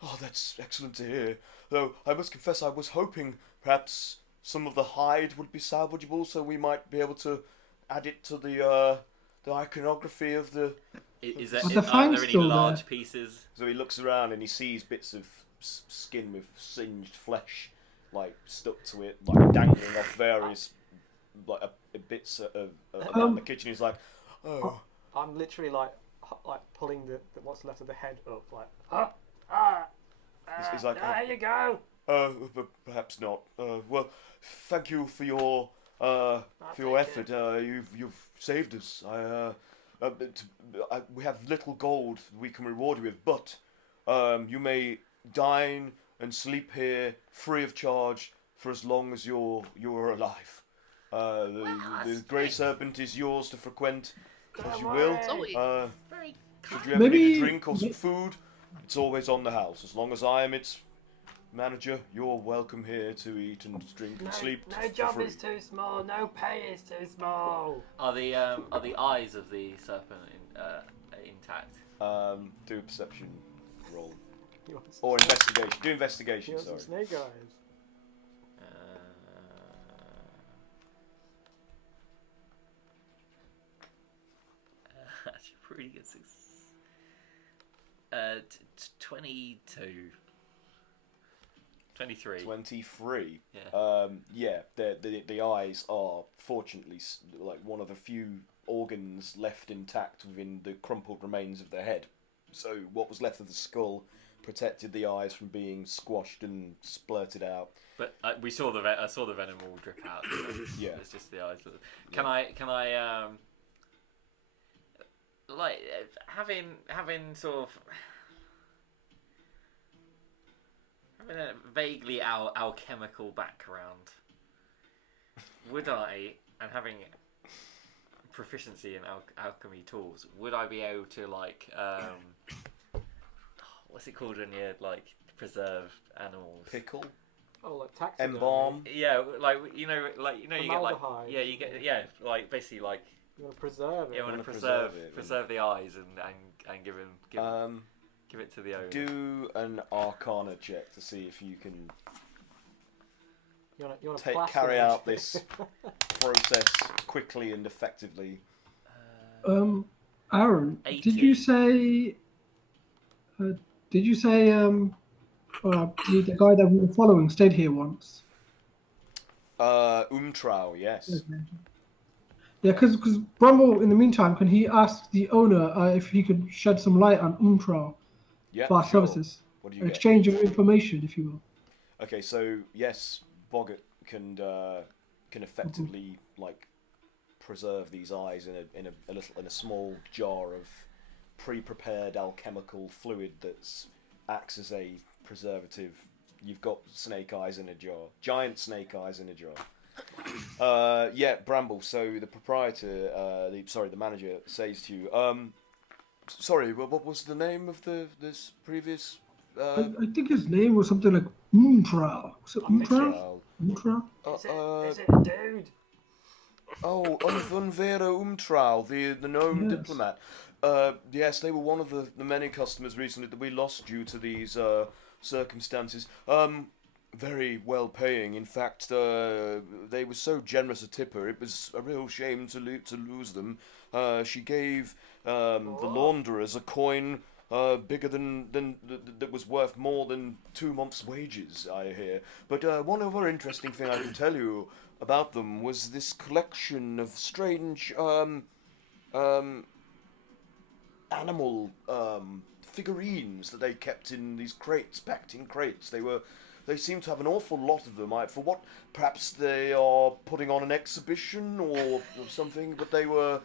Oh, that's excellent to hear. Though I must confess, I was hoping perhaps some of the hide would be salvageable, so we might be able to add it to the iconography of the. Is there, But the are fang's there any still large there. pieces? So he looks around and he sees bits of skin with singed flesh, like stuck to it, like dangling off various like bits around the kitchen. He's like, "Oh." I'm literally like pulling the what's left of the head up, like, He's like, there you go. But perhaps not. Well, thank you for your effort. You've saved us. We have little gold we can reward you with, but you may dine and sleep here free of charge for as long as you're alive. The Grey Serpent is yours to frequent as you will. Very Should you ever Maybe- need a drink or some food, it's always on the house. As long as I am its Manager, you're welcome here to eat and drink and sleep. No for job free. is too small. No pay is too small. Are the eyes of the serpent intact? Do a perception roll. You want Or some- investigation. Do you investigation, want some sorry. snake eyes? That's a pretty good success. 22. 23. 23. Yeah. Yeah, the eyes are fortunately like one of the few organs left intact within the crumpled remains of the head. So what was left of the skull protected the eyes from being squashed and splurted out. But we saw I saw the venom all drip out. So Yeah. It's just the eyes. Can I like having sort of having a vaguely alchemical background, would I, and having proficiency in alchemy tools, would I be able to like what's it called when you like preserve animals? Pickle? Oh, like taxidermy. Embalm? Yeah, like you get like Formaldehyde. you get like basically like You want to preserve it. you want to preserve it, preserve the eyes and give it to the owner. Do an Arcana check to see if you can You want to carry out this process quickly and effectively. Aaron, 18. did you say the guy that we were following stayed here once? Umtrau, yes. Yeah, because Brumble, in the meantime, can he ask the owner if he could shed some light on Umtrau Yeah, for our sure. services? What do you An get? exchange of information, if you will. Okay, so yes, Boggart can effectively like preserve these eyes in a small jar of pre-prepared alchemical fluid that acts as a preservative. You've got snake eyes in a jar, giant snake eyes in a jar. Yeah, Bramble. So the proprietor, the manager says to you, sorry, what was the name of this previous? I think his name was something like Umtrau. Was it Umtrau? Umtrau? Is it a dude? Oh, Unvera Umtrau, the gnome Yes. diplomat. Yes, they were one of the many customers recently that we lost due to these circumstances. Very well paying. In fact, they were so generous a tipper, it was a real shame to lose them. She gave the launderers a coin bigger than that was worth more than 2 months' wages, I hear. But one other interesting thing I can tell you about them was this collection of strange animal figurines that they kept in these crates, packed in crates. They seem to have an awful lot of them. For what? Perhaps they are putting on an exhibition or something. But they were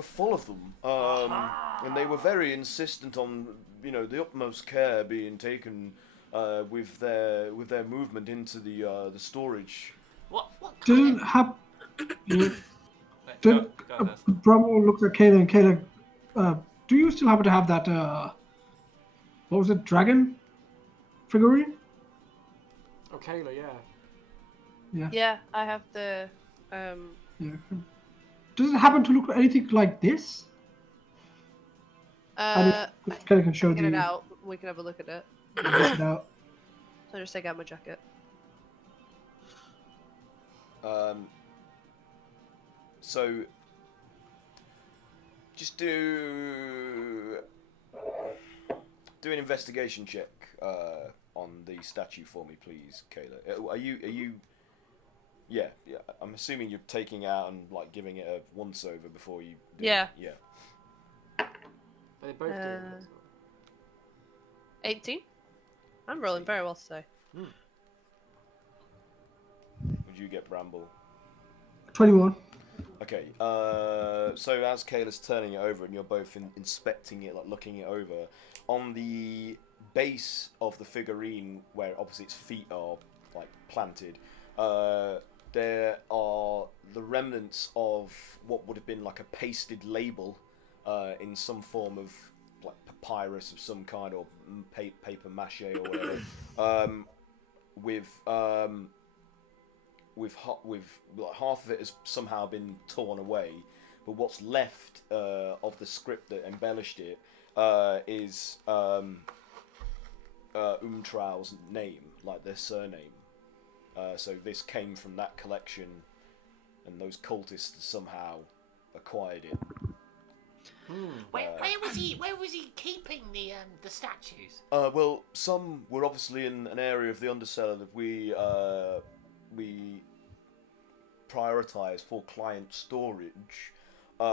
full of them, and they were very insistent on the utmost care being taken with their movement into the storage. What Didn't have. Brumble looked at Kayla and Kayla, do you still happen to have that, what was it, dragon figurine? Oh, Kayla, yeah. Yeah, I have the Yeah. Does it happen to look anything like this? I Kayla can show get it you. out. We can have a look at it. Get it out. So I just take out my jacket. So just do an investigation check on the statue for me, please, Kayla. Are you? Yeah. I'm assuming you're taking it out and like giving it a once over before you. Yeah. Yeah. They both do. It. 18. I'm rolling very well today. Would you get Bramble? 21. Okay, so as Kayla's turning it over and you're both inspecting it, like looking it over, on the base of the figurine, where obviously its feet are like planted, there are the remnants of what would have been like a pasted label in some form of like papyrus of some kind or paper mache or whatever. With like half of it has somehow been torn away, but what's left of the script that embellished it is Umtral's name, like their surname. So this came from that collection, and those cultists somehow acquired it. Where was he keeping the statues? Well, some were obviously in an area of the undercellar that we prioritise for client storage, and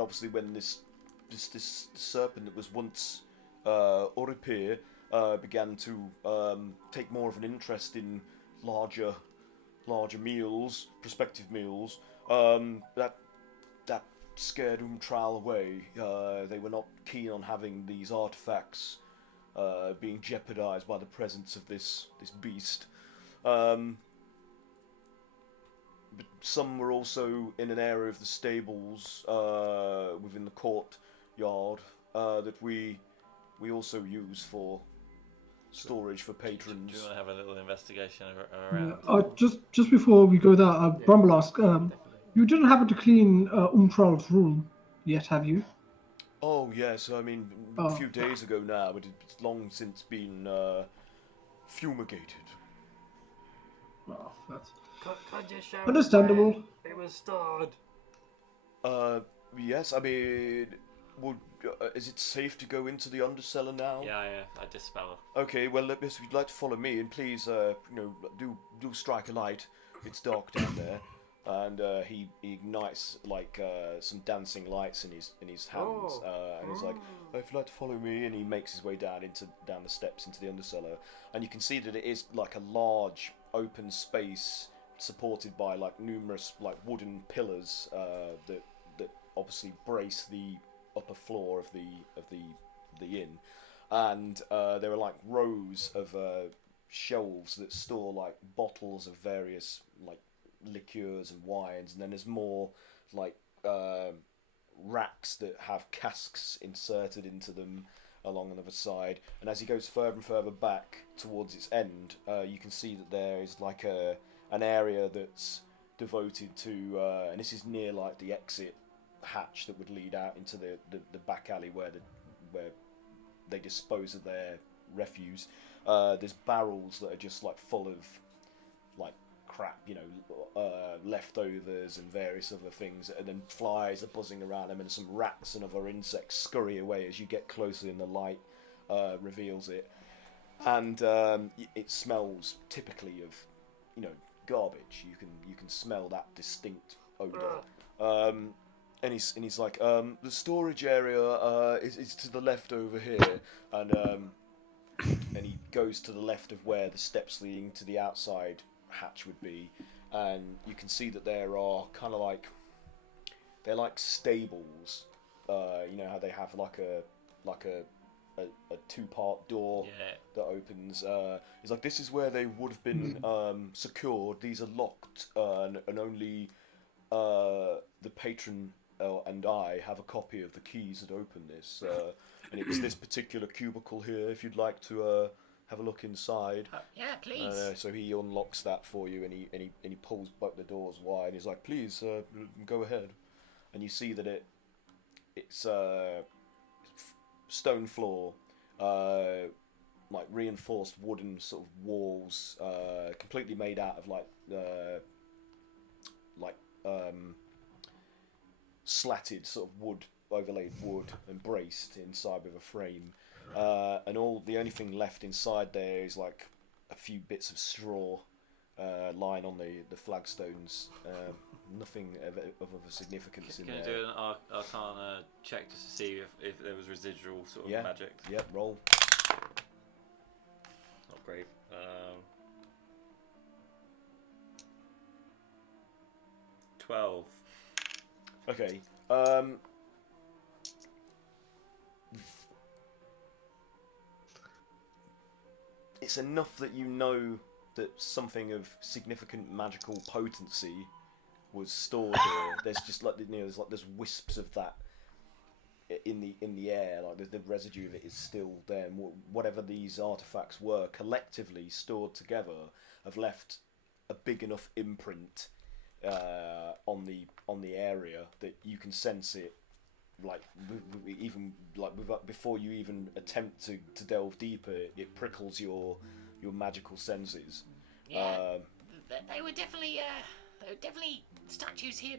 obviously when this serpent that was once Owlbear began to take more of an interest in larger meals, prospective meals, that scared Umtral away. They were not keen on having these artifacts being jeopardized by the presence of this beast. But some were also in an area of the stables within the courtyard that we also use for storage for patrons. Do you want to have a little investigation around? Just before we go there, Brumble asked, you didn't happen to clean Umtral's room yet, have you? Oh yes, I mean a few days ago now, but it's long since been fumigated. Well, that's Could you show us understandable. where it was stored? Yes, I mean, is it safe to go into the undercellar now? Yeah, I dispel. Okay, well, if you'd like to follow me, and please, do strike a light. It's dark down there, and he ignites like some dancing lights in his hands, and he's like, if you'd like to follow me, and he makes his way down the steps into the undercellar, and you can see that it is like a large open space supported by like numerous like wooden pillars that obviously brace the upper floor of the inn, and there are like rows of shelves that store like bottles of various like liqueurs and wines, and then there's more like racks that have casks inserted into them along another side, and as he goes further and further back towards its end, you can see that there is like an area that's devoted to, and this is near like the exit hatch that would lead out into the back alley where they dispose of their refuse. There's barrels that are just like full of like crap, leftovers and various other things, and then flies are buzzing around them, and some rats and other insects scurry away as you get closer and the light reveals it. And it smells typically of, garbage. You can smell that distinct odor. And he's like, the storage area is to the left over here, and he goes to the left of where the steps leading to the outside hatch would be, and you can see that there are kind of like, they're like stables. You know how they have like a two-part door that opens. It's like, this is where they would have been secured. These are locked, and only the patron and I have a copy of the keys that open this. And it's this particular cubicle here. If you'd like to have a look inside. Yeah, please. So he unlocks that for you, and he pulls both the doors wide. He's like, please go ahead. And you see that it's stone floor, like reinforced wooden sort of walls, completely made out of slatted sort of wood, overlaid wood, and braced inside with a frame. And the only thing left inside there is like a few bits of straw lying on the flagstones. Nothing of significance in there. Can you do an Arcana check just to see if there was residual sort of magic? Yep, roll. Not great. 12. Okay. It's enough that you know that something of significant magical potency was stored here. There's just like there's wisps of that in the air, like the residue of it is still there. And whatever these artifacts were collectively stored together have left a big enough imprint on the area that you can sense it. Like even like before you even attempt to delve deeper, it prickles your magical senses. Yeah, they were definitely statues here.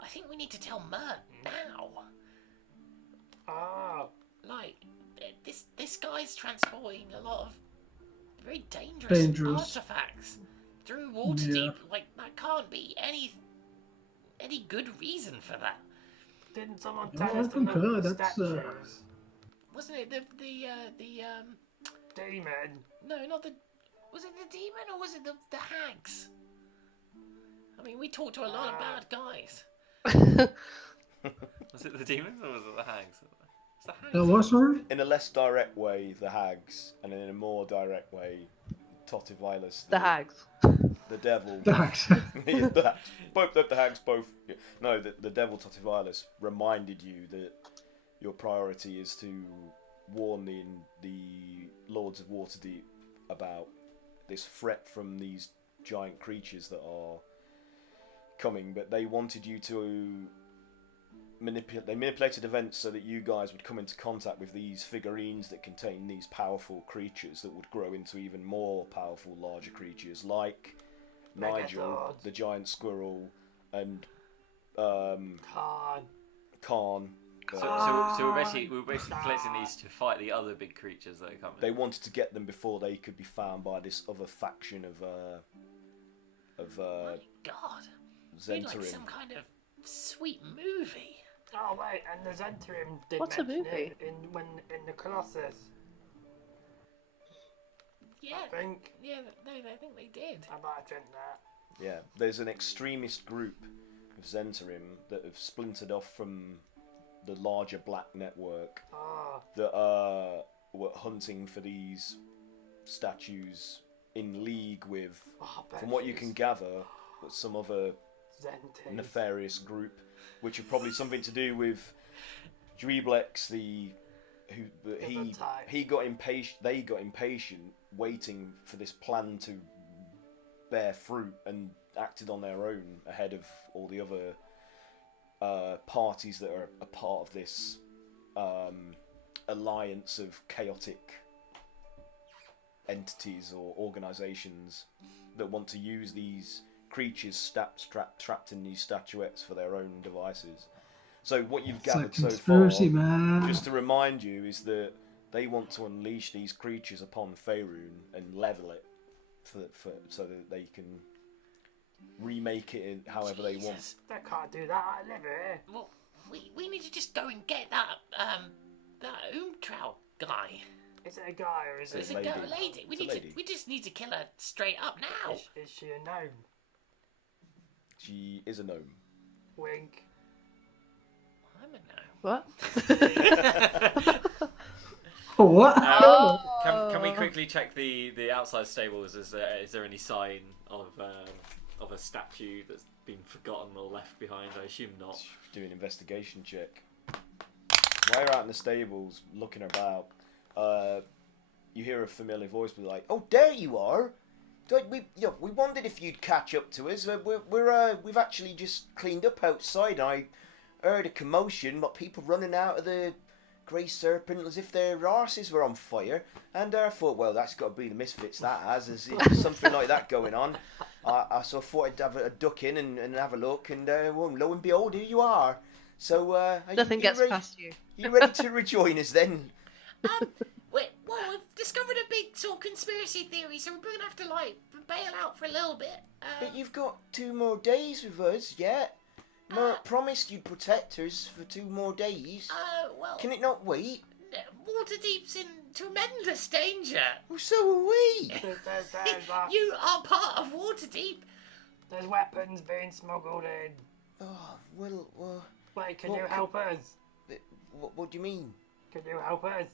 I think we need to tell Mert now. Ah, Like this guy's transporting a lot of very dangerous artifacts through Waterdeep. Like that can't be any good reason for that. didn't someone No, tell I us to concur, look for that's, statues? Wasn't it the Demon. no, not the, was it the demon or was it the hags? I mean, we talked to a lot of bad guys. Was it the demons or was it the hags? It's the hags. What, sorry? In a less direct way, the hags, and in a more direct way, Totivilus, The hags. the devil. The hags. Both the hags, both. No, the devil Totivilus reminded you that your priority is to warn the lords of Waterdeep about this threat from these giant creatures that are coming. But they wanted you to they manipulated events so that you guys would come into contact with these figurines that contain these powerful creatures that would grow into even more powerful, larger creatures like Nigel, the giant squirrel, and Khan. So we're basically collecting these to fight the other big creatures that are coming. They wanted to get them before they could be found by this other faction of My God, it's like some kind of sweet movie. Oh wait, and the Zentrum did What's a mention movie? it in the Colossus. Yeah, I think. yeah, no, I think they did. I might have dreamt that. Yeah, there's an extremist group of Zentrim that have splintered off from the larger black network Ah, that were hunting for these statues in league with, from what you can gather, some other Zentin. nefarious group, which are probably something to do with Dweeblex, he got impatient. They got impatient, waiting for this plan to bear fruit, and acted on their own ahead of all the other parties that are a part of this alliance of chaotic entities or organisations that want to use these creatures trapped in these statuettes for their own devices. So what you've gathered so far, man. just to remind you, is that they want to unleash these creatures upon Faerun and level it so that they can remake it in however they want. They can't do that. I live here. Well, we need to just go and get that Umtrow guy. Is it a guy or is It's it a lady. girl, lady. We just need to kill her straight up now. Is she a gnome? She is a gnome. Wink. I'm a no. What? What? Can we quickly check the outside stables? Is there any sign of a statue that's been forgotten or left behind? I assume not. Do an investigation check. While you're out in the stables looking about, you hear a familiar voice be like, "Oh, there you are! We wondered if you'd catch up to us. We've actually just cleaned up outside. I heard a commotion, but people running out of the Grey Serpent as if their arses were on fire, and I thought, well, that's got to be the Misfits. That has, there's something like that going on. So I thought I'd have a duck in and have a look, and well, lo and behold, here you are. So Nothing gets past you. You ready to rejoin us then? We've discovered a big sort of conspiracy theory, so we're gonna have to bail out for a little bit. But you've got 2 more days with us yet. Mert promised you'd protect us for 2 more days. Well, Can it not wait? Waterdeep's in tremendous danger. Well, so are we. You are part of Waterdeep. There's weapons being smuggled in. Oh, well, Wait, can What you can- help us? what do you mean? Can you help us?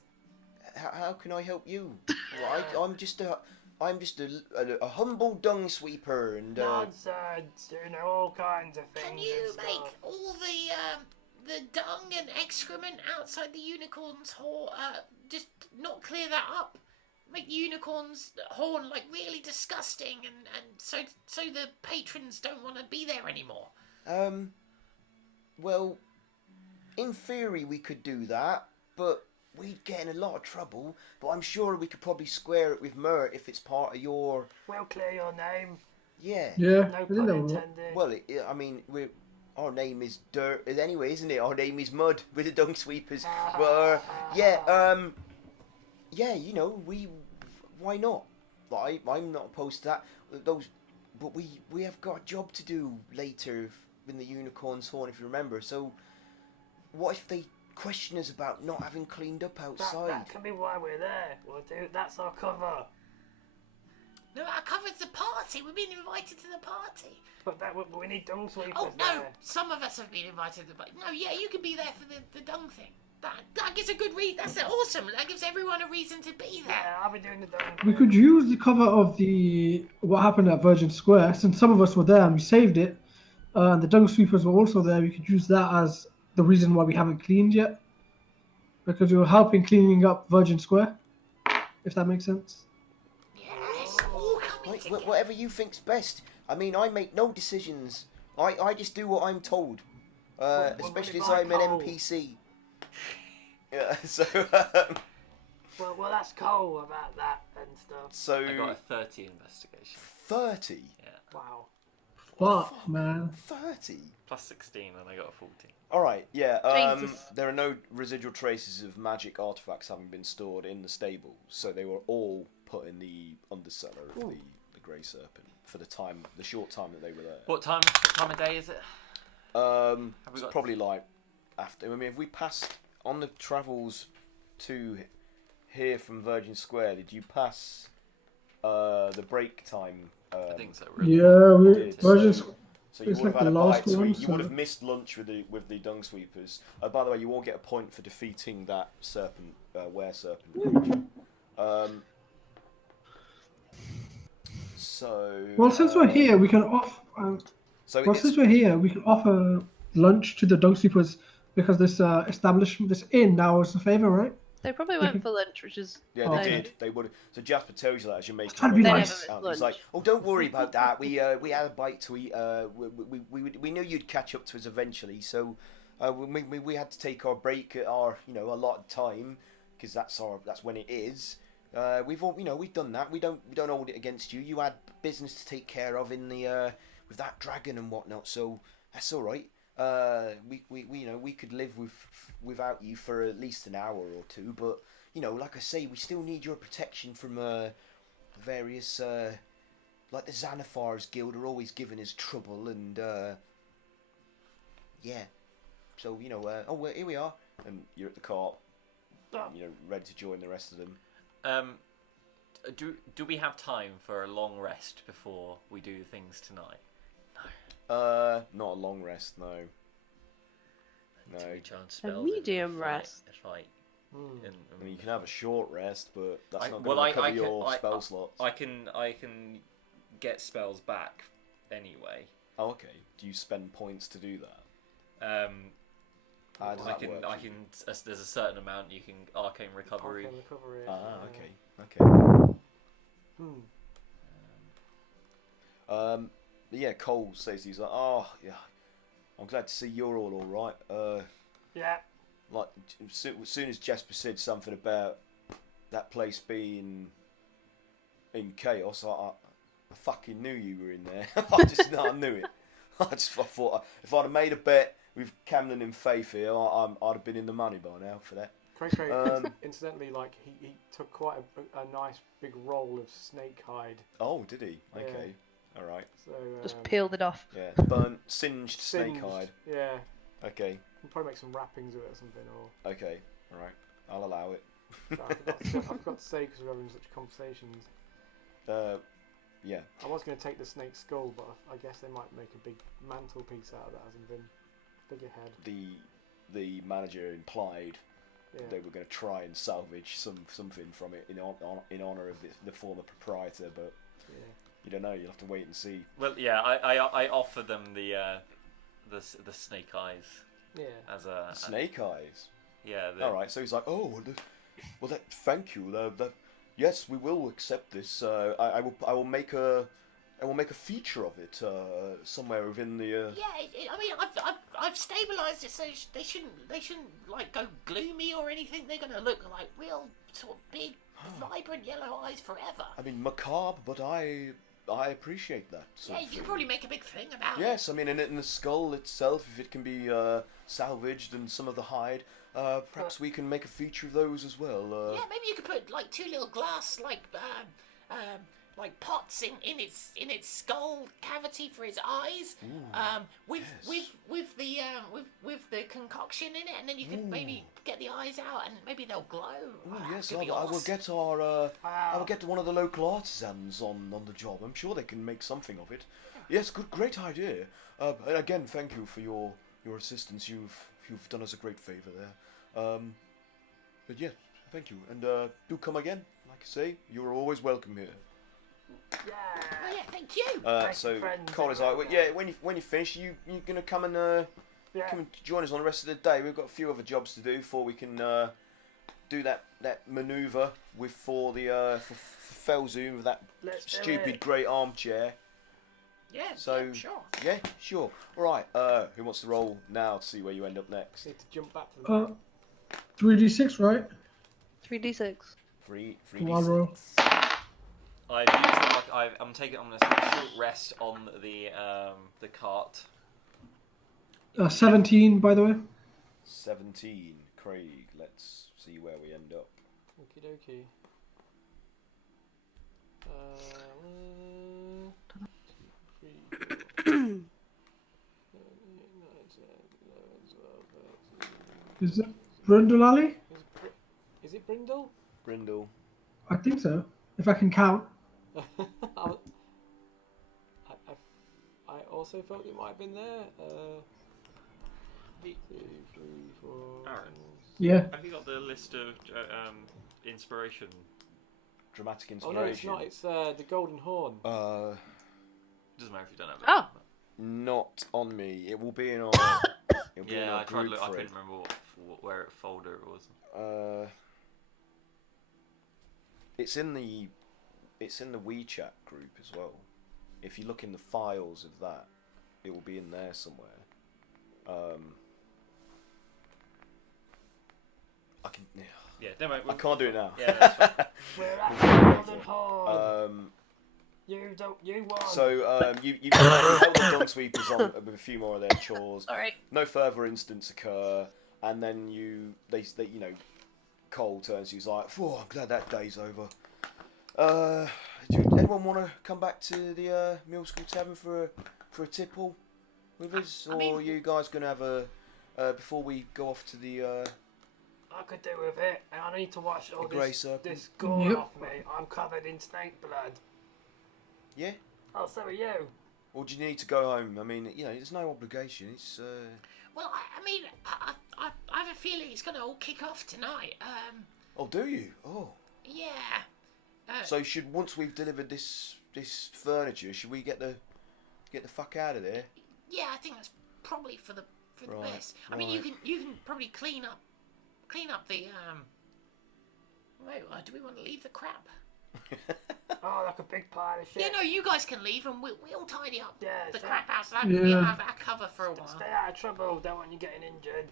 How can I help you? Well, I'm just a humble dung sweeper, and Nonsense. You know all kinds of things. Can you and make stuff. all the the dung and excrement outside the unicorn's horn, just not clear that up. Make the unicorn's horn like really disgusting, and so the patrons don't want to be there anymore. Well, in theory we could do that, but we'd get in a lot of trouble. But I'm sure we could probably square it with Mert if it's part of your. We'll clear your name. Yeah. Yeah, No I think pun that will work. intended. Well, I mean, our name is Dirt anyway, isn't it? Our name is Mud with the Dung Sweepers. But yeah, you know, why not? Like, I'm not opposed to that. But we have got a job to do later in the Unicorn's Horn, if you remember. So, what if they question us about not having cleaned up outside? That can be why we're there. We'll do. That's our cover. No, our cover's the party. We've been invited to the party. But we need dung sweepers Oh no, there. some of us have been invited to the party. No, yeah, you can be there for the dung thing. That gives a good reason. That's awesome. That gives everyone a reason to be there. Yeah, I'll be doing the dung. We could use the cover of what happened at Virgin Square, since some of us were there and we saved it, and the dung sweepers were also there. We could use that as the reason why we haven't cleaned yet, because we were helping cleaning up Virgin Square, if that makes sense. Yes, all coming Like, together. whatever you think's best. I mean, I make no decisions. I just do what I'm told. Well, Especially as what I'm about an Cole? NPC. Yeah, so Well, that's Cole about that and stuff. so I got a 30 investigation. 30. Yeah. Wow. Fuck, man. 30. Plus 16, and I got a 14. All right, yeah. Jesus. There are no residual traces of magic artifacts having been stored in the stables, so they were all put in the undercellar of the Grey Serpent for the short time that they were there. What time of day is it? we It's got- probably like after. I mean, if we passed on the travels to here from Virgin Square, did you pass the break time? I think so. Really. Yeah, did, Virgin so- Square. So you It's would like have had the a last bite to one, eat. You would so- have missed lunch with the dung sweepers. By the way, you won't get a point for defeating that serpent, were-serpent creature. So. Well, since we're here, we can offer. So Well, it's, since we're here, we can offer lunch to the dung sweepers because this establishment, this inn, now is a favour, right? They probably went for lunch, which is yeah, Oh, they okay. did. They would. So Jasper tells you that as you're making trying to your be way nice. out. They never He's like, missed "Oh, don't worry about that. We had a bite to eat. We knew you'd catch up to us eventually. So we had to take our break at our allotted time because that's when it is. We've done that. We don't hold it against you. You had business to take care of in the with that dragon and whatnot. So that's all right. We could live without you for at least an hour or two, but like I say, we still need your protection from various like the Xanathar's Guild are always giving us trouble, and yeah. So here we are, and you're at the cart, ready to join the rest of them. Do we have time for a long rest before we do things tonight? Not a long rest, no. Do No. we chance spells in medium a fight- rest. a fight? I mean, you can have a short rest, but that's not well, going to I cover your can- spell slots. I can get spells back anyway. Oh, okay. Do you spend points to do that? How does I that can work? there's a certain amount you can arcane recovery. Arcane recovery. Ah, yeah. okay. But yeah, Cole says he's like, oh yeah, I'm glad to see you're all right. Yeah. Like as soon as Jasper said something about that place being in chaos, I fucking knew you were in there. I knew it. I thought if I'd have made a bet with Camden and Faith here, I'd have been in the money by now for that. Cray incidentally, like he took quite a nice big roll of snake hide. Oh, did he? Yeah. Okay, all right. So Just peeled it off. Yeah, burnt, singed snake singed. hide. Yeah. Okay, Can probably make some wrappings of it or something. Or okay, all right. I'll allow it. I forgot to say because we're having such conversations. Yeah. I was going to take the snake skull, but I guess they might make a big mantelpiece out of that or something. Figurehead. The manager implied Yeah. they were going to try and salvage something from it in honor of the former proprietor, but Yeah. you don't know. You'll have to wait and see. Well, yeah, I offer them the snake eyes Yeah. as a Snake eyes. yeah. All right. So he's like, oh, thank you. Yes, we will accept this. I will make a feature of it somewhere within the. Yeah, I mean, I've stabilised it so they shouldn't like go gloomy or anything. They're gonna look like real sort of big, vibrant yellow eyes forever. I mean, macabre, but I appreciate that. Yeah, you could probably make a big thing about it. Yes, I mean, in the skull itself, if it can be salvaged and some of the hide, perhaps we can make a feature of those as well. Yeah, maybe you could put like 2 little glass like pots in its skull cavity for its eyes. With the concoction in it, and then you could maybe get the eyes out, and maybe they'll glow. Yes, I will get I will get one of the local artisans on the job. I'm sure they can make something of it. Yes, great idea. And again, thank you for your assistance. You've done us a great favour there. But yeah, thank you, and do come again. Like I say, you're always welcome here. Yeah. Oh yeah, thank you. So friends, Colin's like, well, yeah, when you finish, you're gonna come and come and join us on the rest of the day. We've got a few other jobs to do before we can do that manoeuvre for Felzoom with that stupid great armchair. Yeah, So yeah, sure. yeah, sure. All right. Who wants to roll now to see where you end up next? Need to jump back to the 3d6, right? 3d6. Three One roll. I'm taking a short rest on the cart. 17, by the way. 17. Craig. Let's see where we end up. Okie dokie. 1, 2, 3, 4, 7, 8, 9, 10, 11, 12, 13. Is it Brindle Alley? Is it Brindle? Brindle. I think so, if I can count. I also felt it might have been there. 2, 3, 4. Aaron. Yeah. Have you got the list of inspiration? Dramatic Oh inspiration. no, it's not. It's the Golden Horn. Doesn't matter if you don't have it. Oh. Not on me. It will be in our. It'll be in Yeah, our I tried to group look. I thread. couldn't remember where folder it was. It's in the WeChat group as well. If you look in the files of that, it will be in there somewhere. I can. Yeah, don't worry. I can't do it now. Yeah, that's fine. We're at the Golden Horn. You won. So you held the dung sweepers on with a few more of their chores. Alright. No further incidents occur, and then they Cole turns. He's like, "Oh, I'm glad that day's over." Do anyone want to come back to the Mill School Tavern for a tipple with us, or are you guys gonna have a before we go off to the? I could do with it, and I need to wash all grey this serpent. gore Yep. off me. I'm covered in snake blood. Yeah. Oh, so are you. Or do you need to go home? I mean, there's no obligation. It's. Well, I mean, I have a feeling it's gonna all kick off tonight. Oh, do you? Oh. Yeah. So once we've delivered this furniture, should we get the fuck out of there? Yeah, I think that's probably for the Right, best. I mean, you can probably clean up the Wait, do we want to leave the crap? Oh, like a big pile of shit. Yeah, no, you guys can leave and we'll tidy up Yeah, the sure. crap house. That can be Yeah. our cover for a while. Stay out of trouble. Don't want you getting injured.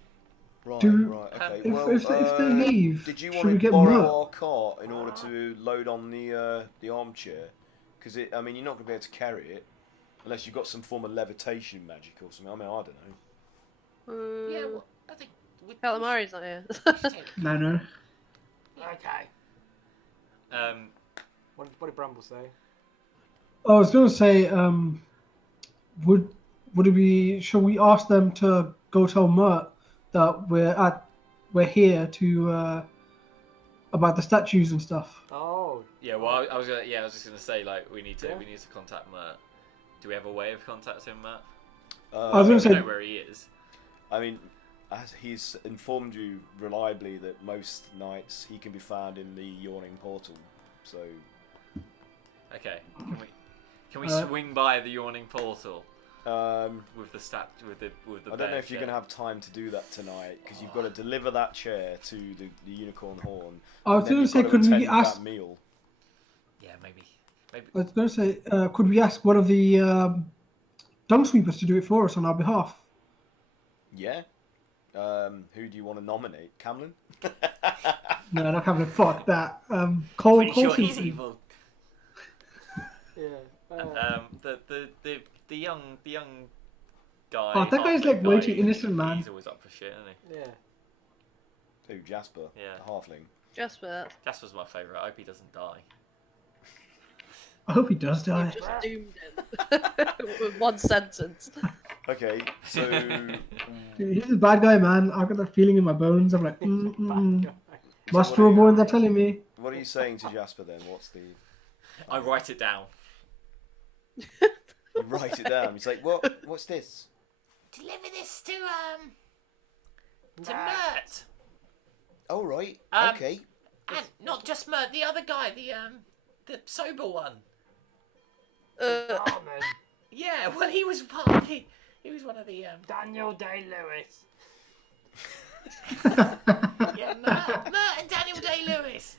Right, Do- right, okay. If, well, if they leave, did you should want we to get borrow Mert? our cart in order to load on the armchair? Because I mean, you're not going to be able to carry it unless you've got some form of levitation magic or something. I mean, I don't know. Yeah, well, I think Calamari's not here. No. Okay. What did Bramble say? I was going to say, would it be? Shall we ask them to go tell Mert that we're here to about the statues and stuff? Oh. Yeah, well, I was just gonna say like we need to contact Mert. Do we have a way of contacting Mert? I was going to We say, know where he is. I mean, as he's informed you reliably that most nights he can be found in the yawning portal. So Okay, can we Uh, swing by the yawning portal? with the stat with the I don't know if you're gonna have time to do that tonight because you've got to deliver that chair to the unicorn horn. I was and then going to you've say, got could we attend ask? that meal? Yeah, maybe. I was going to say, could we ask one of the dung sweepers to do it for us on our behalf? Yeah. Who do you want to nominate? Camlin? No, not having a fuck that. Cole Pretty sure Coulson. he's evil. Yeah. The young guy. Oh, that guy's like way too innocent, man. He's always up for shit, isn't he? Yeah. Who? Jasper? Yeah. The halfling. Jasper, Jasper's my favourite. I hope he doesn't die. I hope he does you die. just doomed him with one sentence. Okay, so Dude, he's a bad guy, man. I got that feeling in my bones. I'm like, my straw boys are telling me. what are you saying to Jasper then? What's the? I write it down. You write it down. He's like, what? What's this? Deliver this to Mert. Oh right. Okay. And not just Mert, the other guy, the sober one. Barman. Yeah, well, he was part. He was one of the Daniel Day-Lewis. yeah, Mert and Daniel Day-Lewis.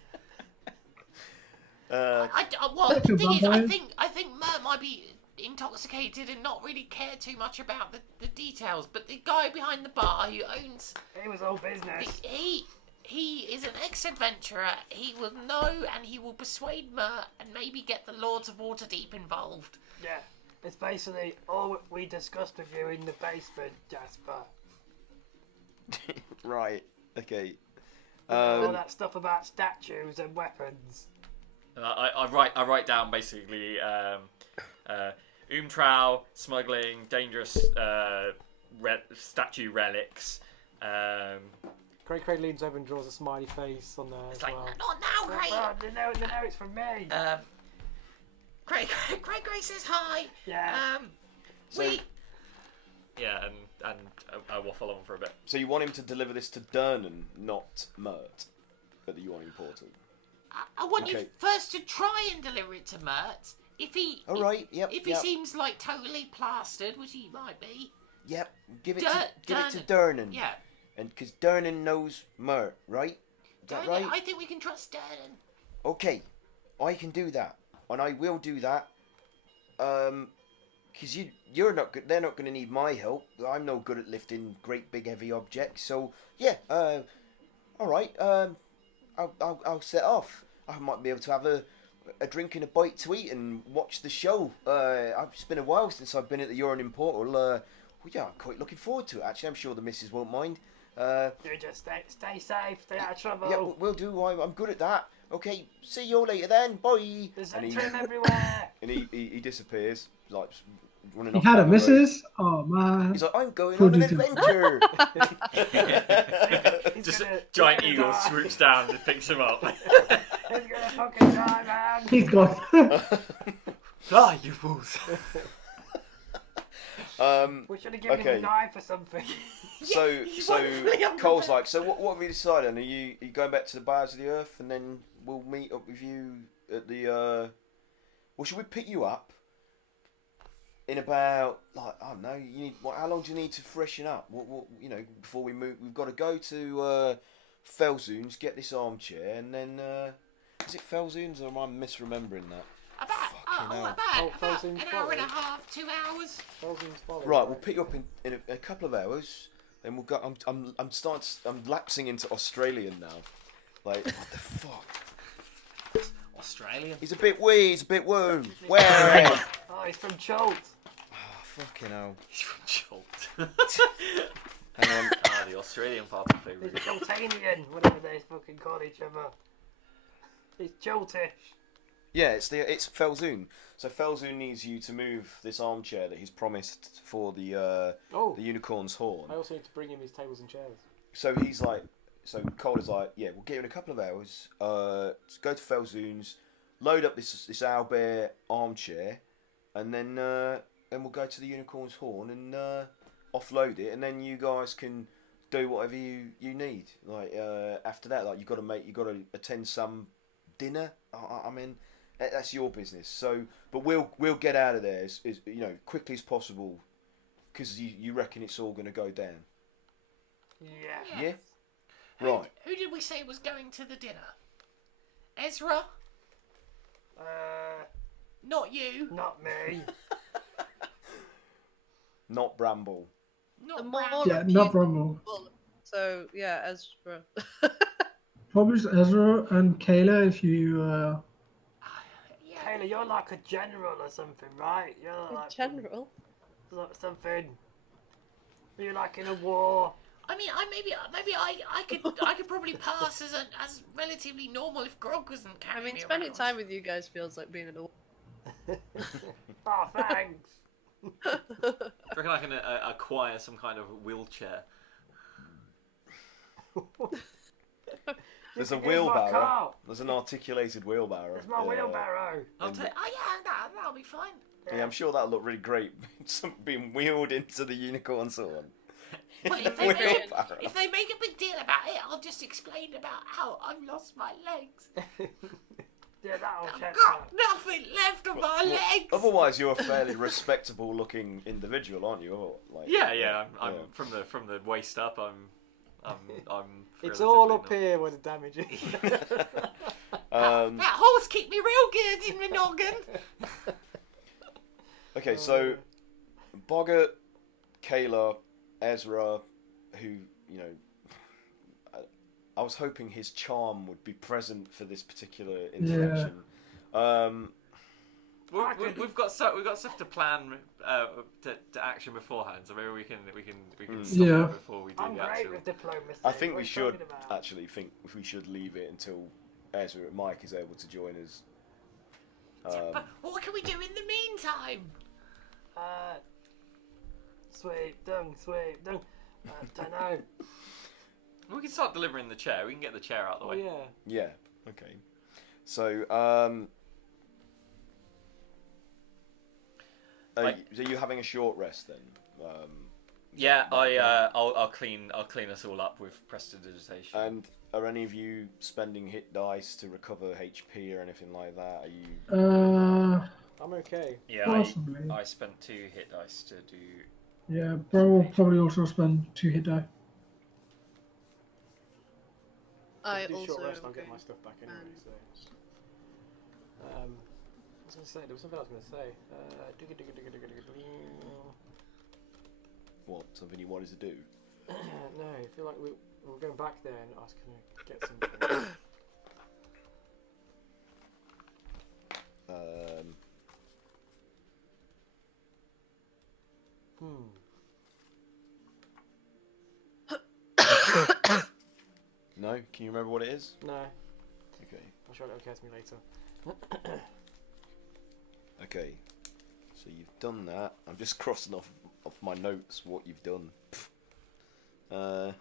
Uh, Well, the thing is, vampires. I think Mert might be intoxicated and not really care too much about the details. But the guy behind the bar who owns He was all business. he is an ex-adventurer. He will know and he will persuade Mert and maybe get the Lords of Waterdeep involved. Yeah. It's basically all we discussed with you in the basement, Jasper. right. Okay. All that stuff about statues and weapons. And I write down basically Umtrao, smuggling, dangerous statue relics. Craig leans over and draws a smiley face on there It's as like, well. not now, Craig. Oh, you know it's from me. Craig says hi. Yeah. So- Yeah, and I waffle on for a bit. So you want him to deliver this to Durnan, not Mert, at the Yawning Portal. I want you Okay. first to try and deliver it to Mert. If he, All right. Yep. if he yep. seems like totally plastered, which he might be, Yep. Give it Dur- to Durnan. yeah. And because Durnan knows Mert, right? Is that right? I think we can trust Durnan. Okay, I can do that, and I will do that. Because you're not good. They're not going to need my help. I'm no good at lifting great big heavy objects. So yeah. All right. I'll set off. I might be able to have a drink and a bite to eat and watch the show. It's been a while since I've been at the Yawning Portal. Well, yeah, I'm quite looking forward to it. Actually, I'm sure the missus won't mind. You just stay safe, stay out of trouble. Yeah, we'll do. I'm good at that. Okay, see you all later then. Bye. There's And he, trim everywhere. and he disappears, like running He off. had a down the road. missus? Oh, man. He's like, I'm going Poor on an dude. adventure. He's Just gonna- a giant he's eagle gonna die. swoops down and picks him up. He's gonna fucking die, man. He's gone. Fly, you fools! We should have given him Okay. a knife or something. So you weren't really Cole's unprepared. like, so what have you decided? Are you going back to the bowels of the earth, and then we'll meet up with you at the? Well, should we pick you up in about I don't know. You need how long do you need to freshen up? What before we move? We've got to go to Felzoon's, get this armchair, and then is it Felzoon's or am I misremembering that? Fucking hell. Oh, About Frozen an hour and a Forest. half, 2 hours. Right, we'll pick you up in a couple of hours, and we'll go. I'm lapsing into Australian now. Like what the fuck? Australian. He's a bit wee. He's a bit woo. Where? Oh, he's from Cholt. Fucking hell. He's from Cholt. Hang on. The Australian part of my He's favourite. Choltanian, whatever they fucking call each other. He's Choltish. Yeah, it's Felzoon. So Felzoon needs you to move this armchair that he's promised for the unicorn's horn. I also need to bring him his tables and chairs. So he's like, so Cole is like, yeah, we'll get you in a couple of hours. Let's go to Felzoon's, load up this Owlbear armchair, and then we'll go to the unicorn's horn and offload it, and then you guys can do whatever you need. Like after that, like you got to attend some dinner. I mean, that's your business. So, but we'll get out of there as quickly as possible because you reckon it's all going to go down. Yeah. Yeah. Right. Who did we say was going to the dinner? Ezra? Not you. Not me. Not Bramble. Not The Brad. more Yeah, not Bramble. So yeah, Ezra. Probably just Ezra and Kayla if you. Yeah. Taylor, you're like a general or something, right? You're In like general. something. You're like in a war. I mean, maybe I could probably pass as relatively normal if Grog wasn't I carrying mean, me spending around. time with you guys feels like being in a. Oh, thanks. I reckon I can acquire some kind of wheelchair. There's a can use my wheelbarrow. car. There's an articulated wheelbarrow. It's my wheelbarrow. I'll take. Oh yeah, that'll be fine. Yeah, I'm sure that'll look really great. Being wheeled into the unicorn sword. Well, if they make a big deal about it, I'll just explain about how I've lost my legs. Yeah, that'll I've check got out. nothing left of my legs. Otherwise, you're a fairly respectable looking individual, aren't you? Or, like, Yeah. I'm yeah. from the waist up. I'm. It's all relatively up here where the damage is. That horse kicked me real good in the noggin. Okay, so Boggart, Kayla, Ezra, who I was hoping his charm would be present for this particular interaction. We've got stuff to plan to action beforehand, so maybe we can stop Yeah. it before we do I'm the great actual. with diplomacy. I think What we are you should talking about? actually leave it until Ezra and Mike is able to join us. But what can we do in the meantime? Sweet dung. I don't know. We can start delivering the chair. We can get the chair out of the Oh way. yeah. Yeah. Okay. So are you having a short rest then? Yeah, I'll clean us all up with prestidigitation. And are any of you spending hit dice to recover HP or anything like that? Are you? I'm okay. Yeah, Possibly. I spent 2 hit dice to do. Yeah, Bro will probably also spend 2 hit die. I do also. short rest, I'll get my stuff back anyway. So. I was going to say, there was something I was going to say. What? Something you wanted to do? No, I feel like we were going back there and I was going to get something. No? Can you remember what it is? No, Okay. I'm sure it'll occur to me later. Okay. So you've done that. I'm just crossing off my notes what you've done. Done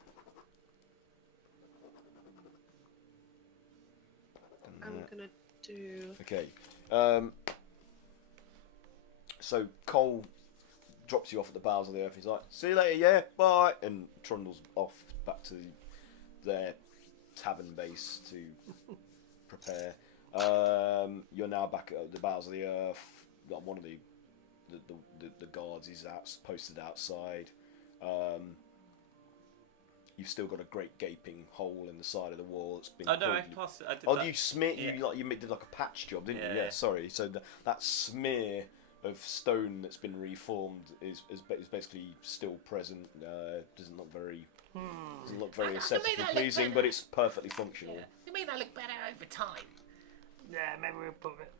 I'm that. gonna do. Okay. So Cole drops you off at the bowels of the earth. He's like, "See you later, yeah, bye," and trundles off back to their tavern base to prepare. You're now back at the bowels of the earth. Like one of the guards is posted outside. You've still got a great gaping hole in the side of the wall. It's been. Oh no, I crudely- passed. I did Oh, that. you smear. Yeah. You did like a patch job, didn't you? Yeah, Yeah. yeah. Sorry. So that smear of stone that's been reformed is basically still present. Doesn't look very They aesthetically made that look pleasing, better. but it's perfectly functional. Yeah. They may that look better over time, Yeah, maybe we'll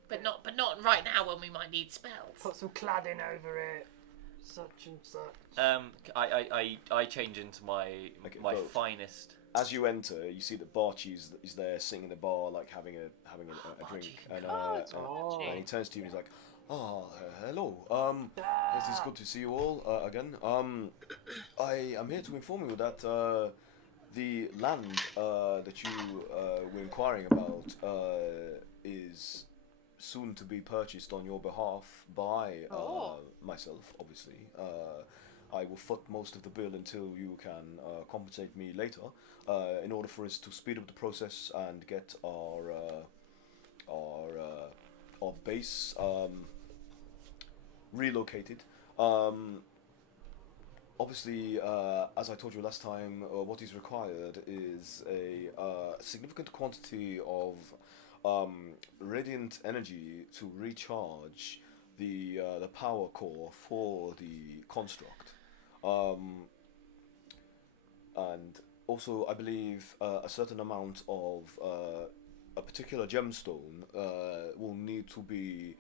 but not right now when we might need spells. put some cladding over it. Such and such. I change into my Okay, my well- finest. As you enter, you see that Barchi is there sitting in the bar, like having a drink, and it's and Archie. he turns to you and he's like, "Oh, hello. It is good to see you all again. I am here to inform you that the land that you were inquiring about is soon to be purchased on your behalf by myself, obviously. I will foot most of the bill until you can compensate me later, in order for us to speed up the process and get our base relocated. obviously, as I told you last time, what is required is a significant quantity of radiant energy to recharge the power core for the construct. And also, I believe a certain amount of a particular gemstone will need to be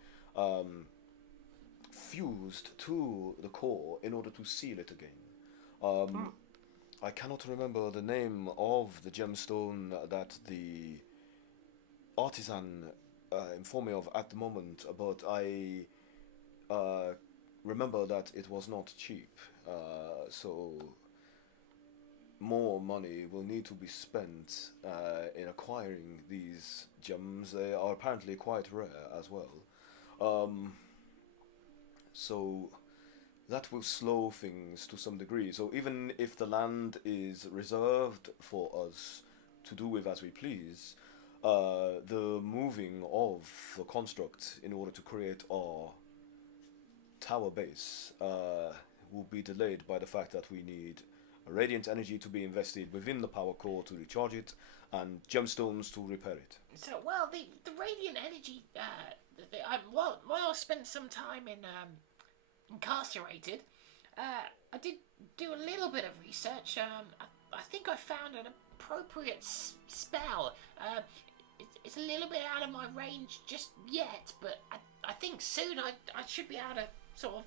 fused to the core in order to seal it again. I cannot remember the name of the gemstone that the artisan informed me of at the moment, but I remember that it was not cheap, so more money will need to be spent in acquiring these gems. They are apparently quite rare as well. So that will slow things to some degree. So even if the land is reserved for us to do with as we please, the moving of the construct in order to create our tower base will be delayed by the fact that we need radiant energy to be invested within the power core to recharge it, and gemstones to repair it. So, well, the radiant energy. While I spent some time incarcerated, I did do a little bit of research. I think I found an appropriate spell. It's a little bit out of my range just yet, but I think soon I should be able to sort of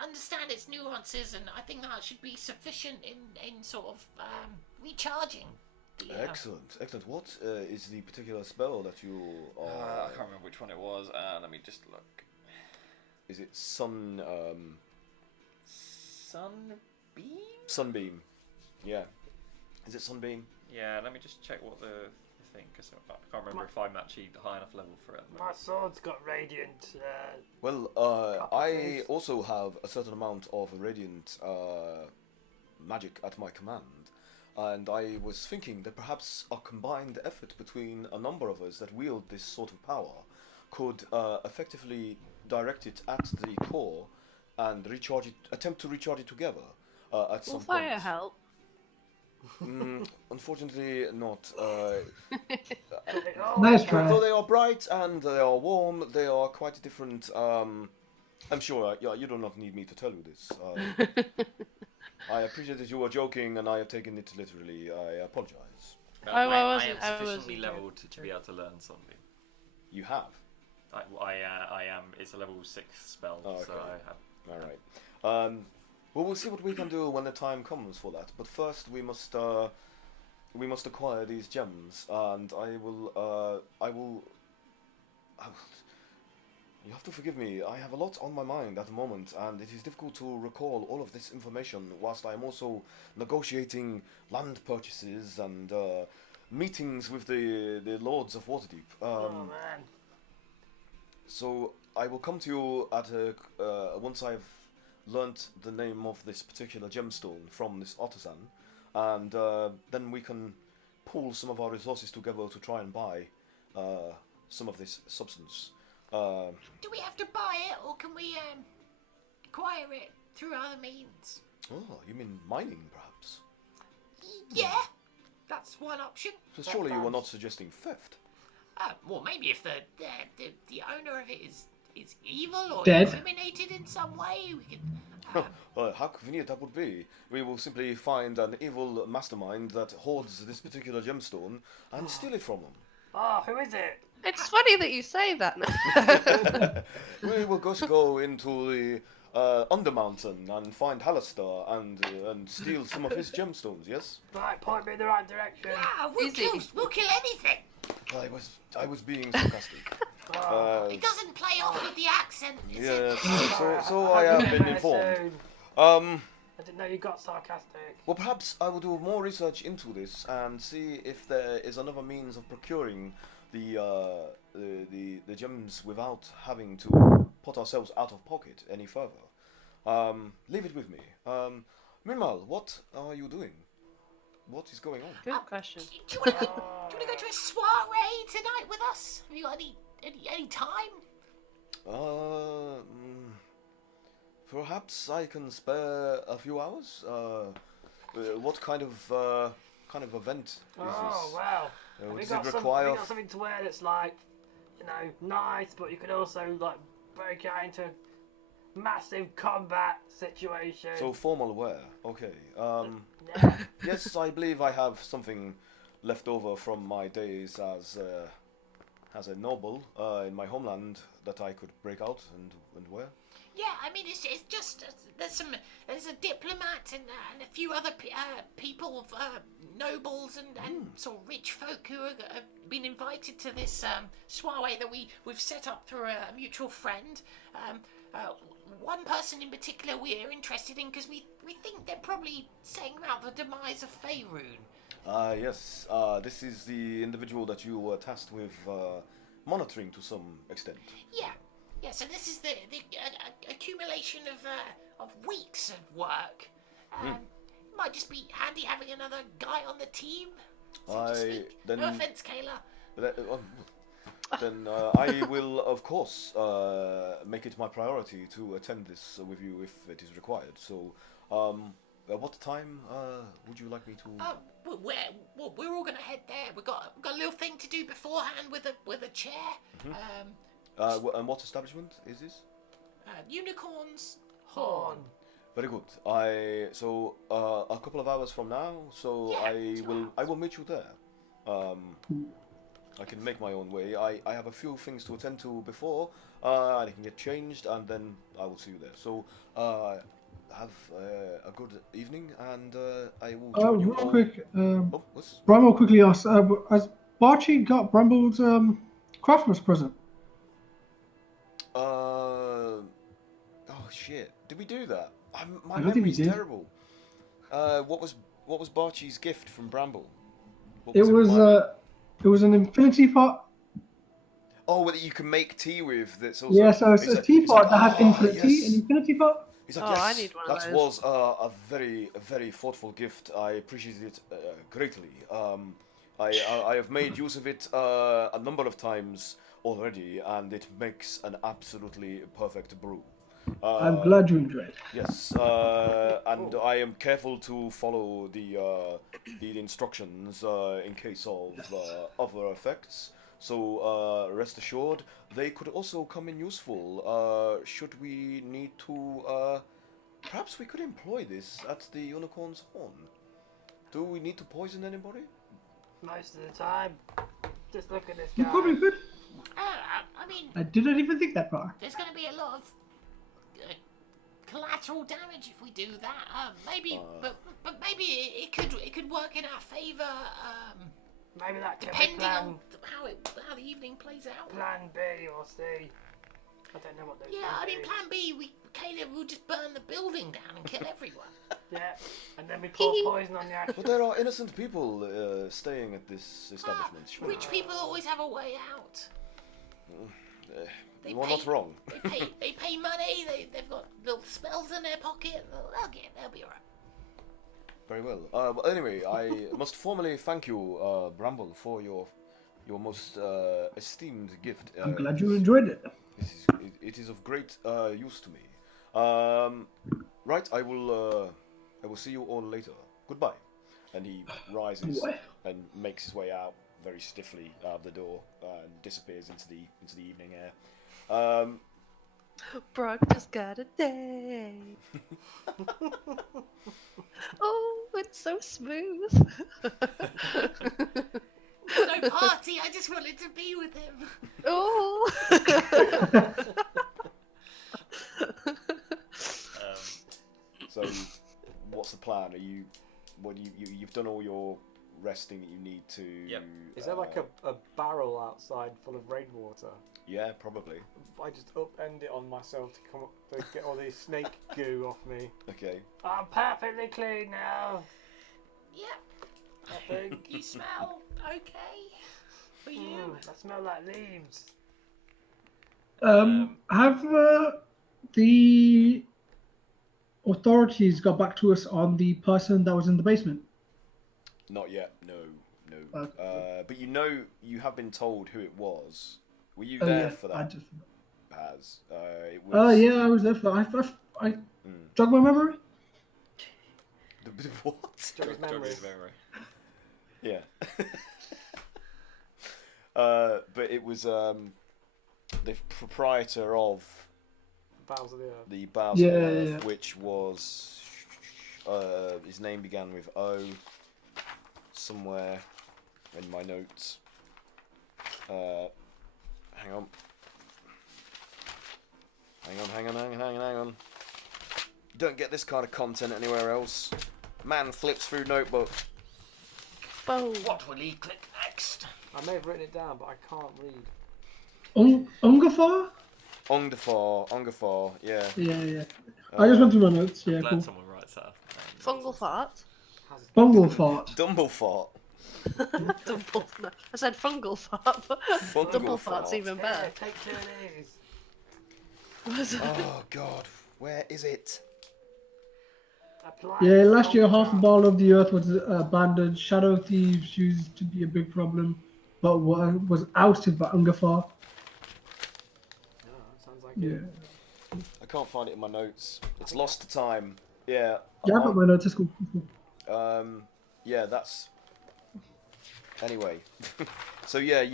understand its nuances, and I think that should be sufficient in sort of recharging. Excellent. What is the particular spell that you are... I can't remember which one it was. Let me just look. Is it Sunbeam? Sunbeam. Yeah. Is it Sunbeam? Yeah, let me just check what the thing, because I can't remember if I'm actually high enough level for it. My sword's got radiant. Well, I also have a certain amount of radiant magic at my command, and I was thinking that perhaps a combined effort between a number of us that wield this sort of power could effectively direct it at the core and recharge it, attempt to recharge it together at some Will fire point. help? Unfortunately, not. Nice try. Though they are bright and they are warm, they are quite different. I'm sure you do not need me to tell you this. I appreciate that you were joking, and I have taken it literally. I apologize. I am wasn't sufficiently joking. leveled to be able to learn something. You have. I am. It's a level 6 spell, Oh, okay. so I have. All right. Well, we'll see what we can do when the time comes for that. But first, we must acquire these gems, and I will. You have to forgive me. I have a lot on my mind at the moment, and it is difficult to recall all of this information whilst I am also negotiating land purchases and meetings with the lords of Waterdeep. Oh man. So I will come to you at once I've learnt the name of this particular gemstone from this artisan, and then we can pool some of our resources together to try and buy some of this substance. Do we have to buy it, or can we acquire it through other means? Oh, you mean mining, perhaps? Yeah, that's one option. So surely you were not suggesting theft? Well, maybe if the owner of it is evil or Dead. incriminated in some way, we can. How convenient that would be. We will simply find an evil mastermind that hoards this particular gemstone and steal it from them. Oh, who is it? It's funny that you say that now. We will just go into the Undermountain and find Halaster and steal some of his gemstones, yes? Right, point me in the right direction. Yeah, Easy. we'll kill anything. I was being sarcastic. It doesn't play off with the accent. Is Yes, it? so I have been informed. I didn't know you got sarcastic. Well, perhaps I will do more research into this and see if there is another means of procuring the gems without having to put ourselves out of pocket any further. Leave it with me. Meanwhile, what are you doing? What is going on? Good question. Do you want to go to a soiree tonight with us? Have you got any time? perhaps I can spare a few hours. What kind of event is Oh, this? well. We Does got it require? something to wear that's like, you know, nice, but you can also like break out into massive combat situation. So formal wear. Okay. Yeah. Yes, I believe I have something left over from my days as a noble in my homeland that I could break out and wear. Yeah, I mean, it's just there's a diplomat and a few other people of nobles and sort of rich folk who have been invited to this soiree that we've set up through a mutual friend. One person in particular we're interested in because we think they're probably saying about the demise of Faerun. Yes. This is the individual that you were tasked with monitoring to some extent. Yeah. Yeah, so this is the accumulation of weeks of work. Might just be handy having another guy on the team, so to speak. Then- No offense, Kayla. Then I will, of course, make it my priority to attend this with you if it is required. So, at what time would you like me to? We're all gonna head there. We've got a little thing to do beforehand with a chair. And what establishment is this? Unicorns Horn. Very good. A couple of hours from now, so Yeah, I will meet you there. I can make my own way. I have a few things to attend to before, and I can get changed, and then I will see you there. So, have a good evening, and I will join you Real all. quick, Oh, what's? Bramble quickly asks, has Barchi got Bramble's Christmas present? Oh shit! Did we do that? My I don't think we memory's did. terrible. What was Barchi's gift from Bramble? What It it was remind me? it was an infinity pot. Oh, well, that you can make tea with. That's also. Yeah, so it's a teapot that has infinite tea, yes. an infinity pot. He's like, Oh, yes, I need one of that those. was a very thoughtful gift. I appreciate it greatly. I have made use of it a number of times already, and it makes an absolutely perfect brew. I'm glad you enjoyed. Yes, and I am careful to follow the instructions in case of other effects. So rest assured, they could also come in useful. Should we need to, perhaps we could employ this at the Unicorn's Horn. Do we need to poison anybody? Most of the time. Just look at this You guy. probably could. I mean, I didn't even think that far. there's going to be a lot of collateral damage if we do that. Maybe, but maybe it could work in our favour. Maybe that could be Depending plan, on how the evening plays out. plan B or C. I don't know what those Yeah, I things mean, do. plan B, Caleb will just burn the building down and kill everyone. Yeah, and then we pour poison on the actual. But there are innocent people staying at this establishment. Sure. Rich people always have a way out. They You are pay- not wrong. They pay money. They've got little spells in their pocket. They'll be alright. Very well. Well, anyway, I must formally thank you, Bramble, for your most esteemed gift. I'm glad you enjoyed it. It is of great use to me. Right, I will see you all later. Goodbye. And he rises What? and makes his way out very stiffly out of the door and disappears into the evening air. Brock just got a day. Oh, it's so smooth. There's no party. I just wanted to be with him. Oh. So, what's the plan? You've done all your resting that you need to? Yep. Is there like a barrel outside full of rainwater? Yeah, probably. I just upend it on myself to come up to get all the snake goo off me. Okay. I'm perfectly clean now. Yep. I think. You smell okay for you. I smell like leaves. Have the authorities got back to us on the person that was in the basement? Not yet. No. Okay. But you have been told who it was. Were you Oh there yeah, for I that? just. It was. Oh yeah, I was there for. I jog my memory. What? Jog his memory. Yeah. But it was the proprietor of Bowels of the Earth. the Bowels of the Earth, Yeah. which was his name began with O. Somewhere in my notes. Hang on. Hang on. You don't get this kind of content anywhere else. Man flips through notebook. Boom. What will he click next? I may have written it down, but I can't read. Ungafar? Ongafar, yeah. Yeah. I just went through my notes. Yeah, Glad cool. someone writes that. Fungal fart. Bungle fart. Dumblefart. Double. No, I said fungal fart, but double fart. fart's even Yeah, better. take two of these. Oh God, where is it? Apply Yeah, this last year on half the top. ball of the earth was abandoned. Shadow thieves used to be a big problem, but was ousted by Ungafar. Oh, that sounds like Yeah. it. I can't find it in my notes. It's lost to time. Yeah. Yeah, I got my notes. It's cool. Yeah, that's. Anyway, so yeah,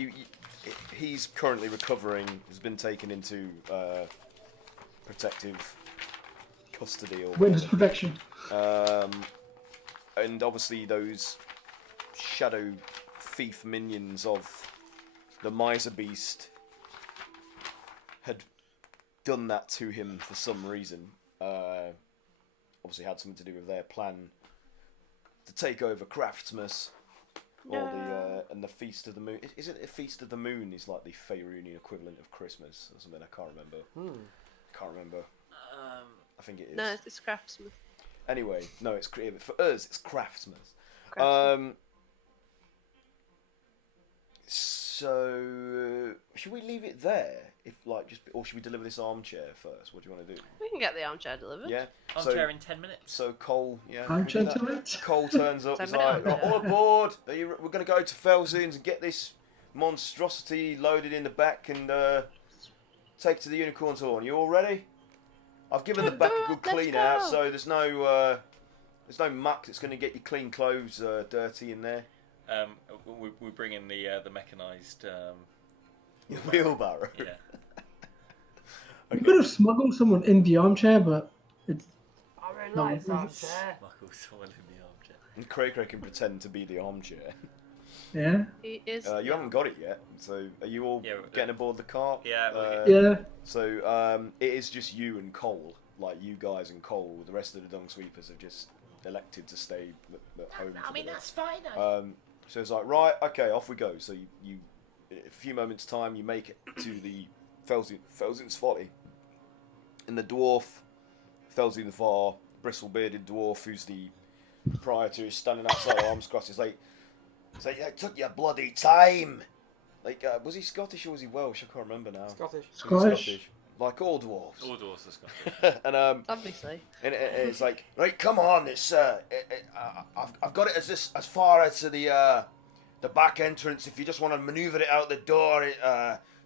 he's currently recovering. Has been taken into protective custody or Witness protection. and obviously those shadow thief minions of the miser beast had done that to him for some reason. Obviously had something to do with their plan to take over Craftsmas, or the and the Feast of the Moon. Is it a Feast of the Moon? Is like the Faerunian equivalent of Christmas or something? I can't remember. Can't remember. I think it is. No, it's Craftsman. Anyway, no, it's for us. It's Craftsmas. Craftsman. So should we leave it there? If like just, or should we deliver this armchair first? What do you want to do? We can get the armchair delivered. Yeah. Armchair in 10 minutes. So Cole, yeah. Armchair we do that. to it. Cole turns up. 10 He's minute like, armchair. all aboard. We're going to go to Felzoons and get this monstrosity loaded in the back and take to the Unicorn's Horn. You all ready? I've given the back a good Let's clean out, go. so there's no muck that's going to get your clean clothes dirty in there. We bring in the mechanised. Wheelbarrow. Yeah. We could have smuggled someone in the armchair, but it's I really No, like this it's- armchair. Michael, someone in the armchair. And Cray can pretend to be the armchair. yeah. He is. You haven't got it yet, so are you all Yeah, getting aboard the cart? Yeah, we're Yeah. So it is just you and Cole, like you guys and Cole. The rest of the dung sweepers have just elected to stay at home. I mean, that's fine. So it's like, right, okay, off we go. So you in a few moments' time, you make it to the Felzoon's Folly. And the dwarf, Felzoon the Var, bristle-bearded dwarf, who's the proprietor, is standing outside, arms crossed. He's like, it took you bloody time. Like, was he Scottish or was he Welsh? I can't remember now. Scottish. He was Scottish. like all dwarves. All doors are Scottish. And Obviously. and it's like, right, come on, it's I've got it as far as to the back entrance. If you just want to maneuver it out the door,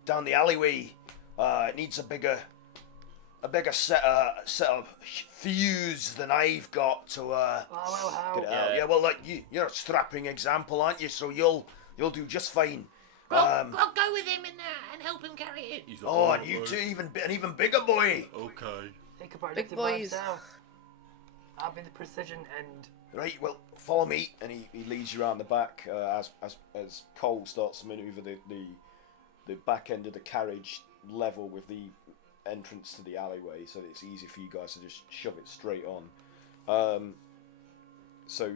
down the alleyway, it needs a bigger set of fuse than I've got to Oh, well, how? get it out. Yeah. Yeah, well, like you're a strapping example, aren't you? So you'll do just fine. I'll go with him and help him carry it. He's like, Oh, and you two, an even bigger boy. Okay. Think about Big it by boys. himself. I'll be the precision end. Right, well, follow me, and he leads you around the back as Cole starts to manoeuvre the back end of the carriage level with the entrance to the alleyway, so that it's easy for you guys to just shove it straight on. So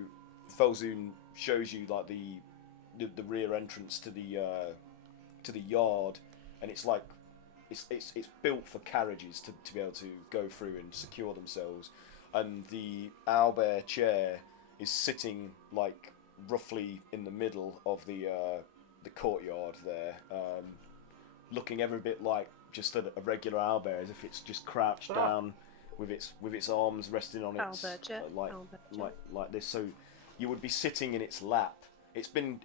Felzoon shows you like the rear entrance to the yard, and it's like it's built for carriages to be able to go through and secure themselves. And the owlbear chair is sitting like roughly in the middle of the courtyard there, looking every bit like just a regular owlbear, as if it's just crouched down with its arms resting on its Owlbear chair. Owlbear chair. like this. So you would be sitting in its lap. It's been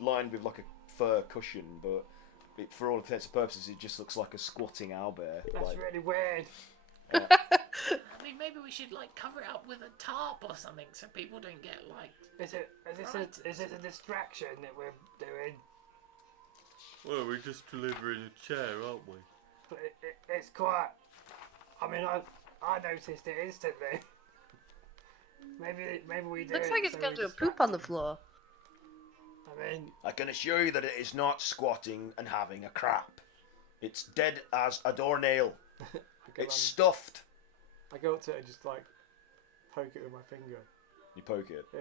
lined with like a fur cushion, but for all intents and purposes, it just looks like a squatting owlbear. That's Like, really weird. maybe we should like cover it up with a tarp or something so people don't get like. Is it a distraction that we're doing? Well, we're just delivering a chair, aren't we? But it's quite. I mean, I noticed it instantly. Maybe we do. Looks it like it's so going we to do a poop on the distract floor. them. I mean, I can assure you that it is not squatting and having a crap. It's dead as a doornail. It's stuffed. I go up to it and just like poke it with my finger. You poke it, Yeah.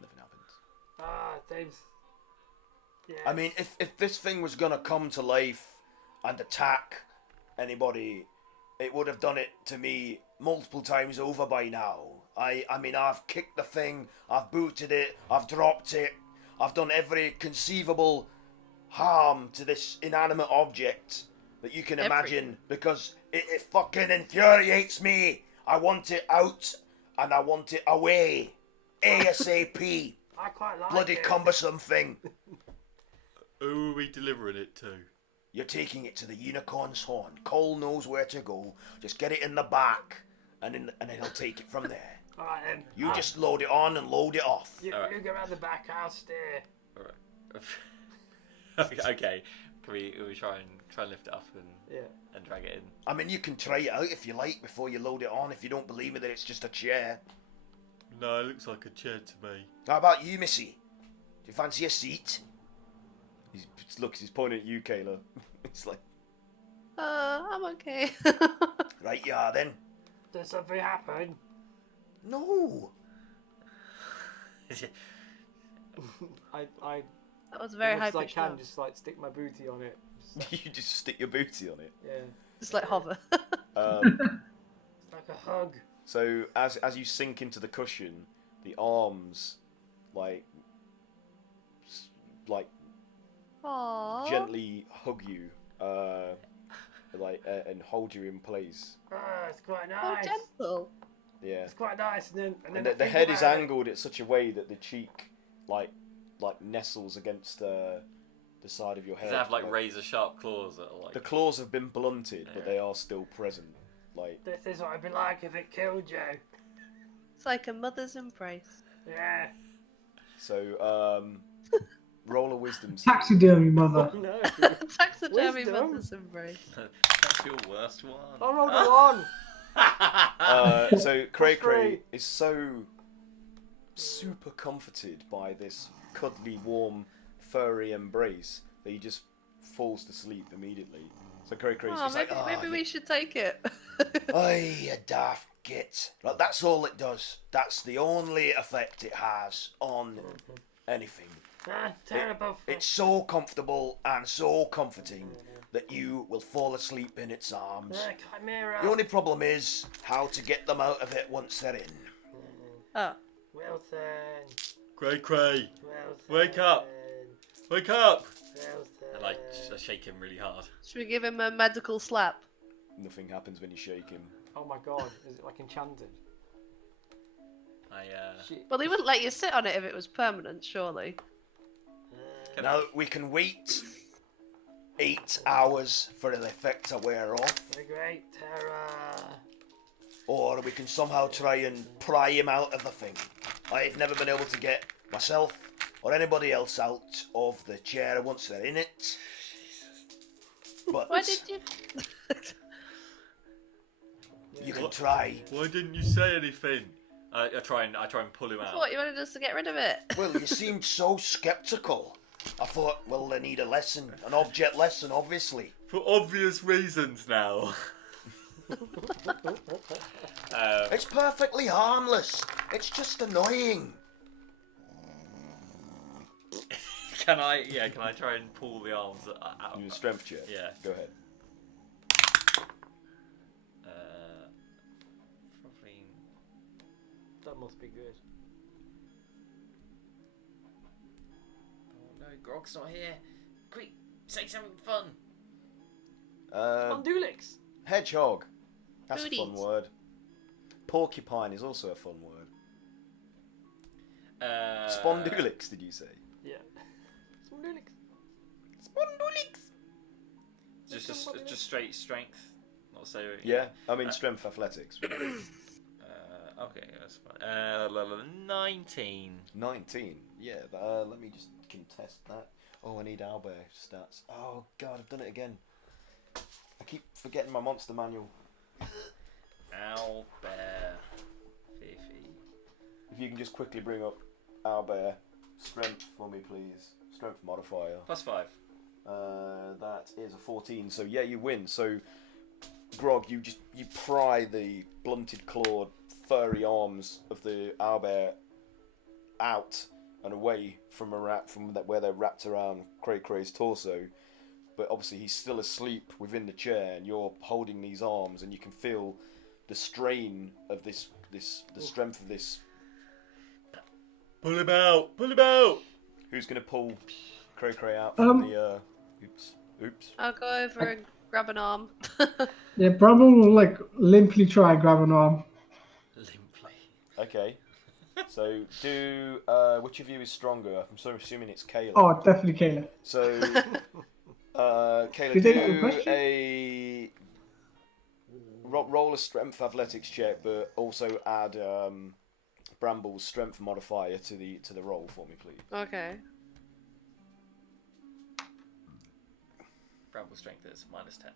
nothing happens. James. Yeah. I mean, if this thing was gonna come to life and attack anybody, it would have done it to me multiple times over by now. I mean, I've kicked the thing, I've booted it, I've dropped it, I've done every conceivable harm to this inanimate object that you can imagine because it fucking infuriates me. I want it out and I want it away. ASAP. I quite like Bloody it. cumbersome thing. Who are we delivering it to? You're taking it to the unicorn's horn. Cole knows where to go. Just get it in the back and then he'll take it from there. Alright then. You just load it on and load it off. You go around the back, I'll steer. Alright. Okay. Can we try and lift it up Yeah. and drag it in? I mean, you can try it out if you like before you load it on if you don't believe me that it's just a chair. No, it looks like a chair to me. How about you, Missy? Do you fancy a seat? He's pointing at you, Kayla. It's like, I'm okay. right you are then. Did something happen? No. I That was very high as I pitched. can just like stick my booty on it. You just stick your booty on it. Yeah. Just like hover. It's like a hug. So as you sink into the cushion, the arms like Aww. gently hug you, and hold you in place. It's quite Oh, nice. gentle. Yeah. It's quite nice, and then And the head is angled in such a way that the cheek like nestles against the side of your head. Does it have like razor sharp claws that are like? The claws have been blunted, but they are still present. Like, This is what it'd be like if it killed you. It's like a mother's embrace. Yeah. so, roll a wisdom. Taxidermy mother. Oh no. Taxidermy Wisdom. mother's embrace. That's your worst one. I rolled a 1. So Cray Cray Great. is so super comforted by this cuddly, warm, furry embrace that he just falls to sleep immediately. So Cray Cray's Oh, just maybe, like, maybe we should take it. "Aye, you daft git." Like, that's all it does. That's the only effect it has on anything. Terrible. It's so comfortable and so comforting that you will fall asleep in its arms. Chimera. The only problem is how to get them out of it once they're in. Oh. Wilson. Cray Cray, Wilson. wake up! Wake up! Wilson. And like shake him really hard. Should we give him a medical slap? Nothing happens when you shake him. Oh my god, is it like enchanted? Shit. Well, he wouldn't let you sit on it if it was permanent, surely. Now we can wait 8 hours for the effect to wear off, The great terror. or we can somehow try and pry him out of the thing. I've never been able to get myself or anybody else out of the chair once they're in it. But Why did you? you can try. Why didn't you say anything? I try and pull him I out. thought you wanted us to get rid of it. Well, you seemed so sceptical. I thought, well, they need a lesson, an object lesson, obviously. For obvious reasons now. It's perfectly harmless. It's just annoying. Can I try and pull the arms out? You strength check. Yeah. Go ahead. Probably. That must be good. Oh no, Grog's not here. Quick, say something fun. Spondulix! Hedgehog. That's a fun Booties. word. Porcupine is also a fun word. Spondulix, did you say? Yeah. Spondulix. Spondulix. Just straight strength. Not so. Yeah, I mean strength athletics. Okay, that's fine. 19. 19. Yeah, let me just contest that. Oh, I need Owlbear stats. Oh god, I've done it again. I keep forgetting my monster manual. Owlbear. Fifi. If you can just quickly bring up Owlbear strength for me, please. Strength modifier. +5. That is a 14. So yeah, you win. So Grog, you pry the blunted clawed, furry arms of the owlbear out and away from where they're wrapped around Cray Cray's torso. But obviously he's still asleep within the chair, and you're holding these arms, and you can feel the strain of the strength of this. Pull him out! Pull him out! Who's gonna pull Cray Cray out from the? Oops. I'll go over and grab an arm. Yeah, Bramble will like limply try and grab an arm. Limply. Okay. So do which of you is stronger? I'm sort of assuming it's Kayla. Oh, definitely Kayla. So Kayla, Did they get the do question? a roll a strength athletics check, but also add Bramble's strength modifier to the roll for me, please. Okay. Bramble strength is -10.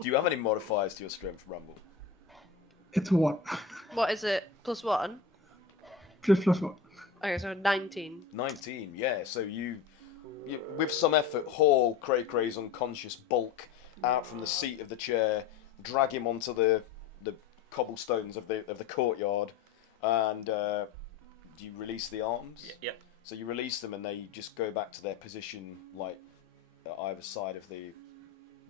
Do you have any modifiers to your strength, Bramble? It's what? What is it? +1? Plus what? Okay, so 19. 19, yeah. So you with some effort, haul Cray Cray's unconscious bulk out from the seat of the chair, drag him onto the cobblestones of the courtyard, and you release the arms. Yep. So you release them, and they just go back to their position, like at either side of the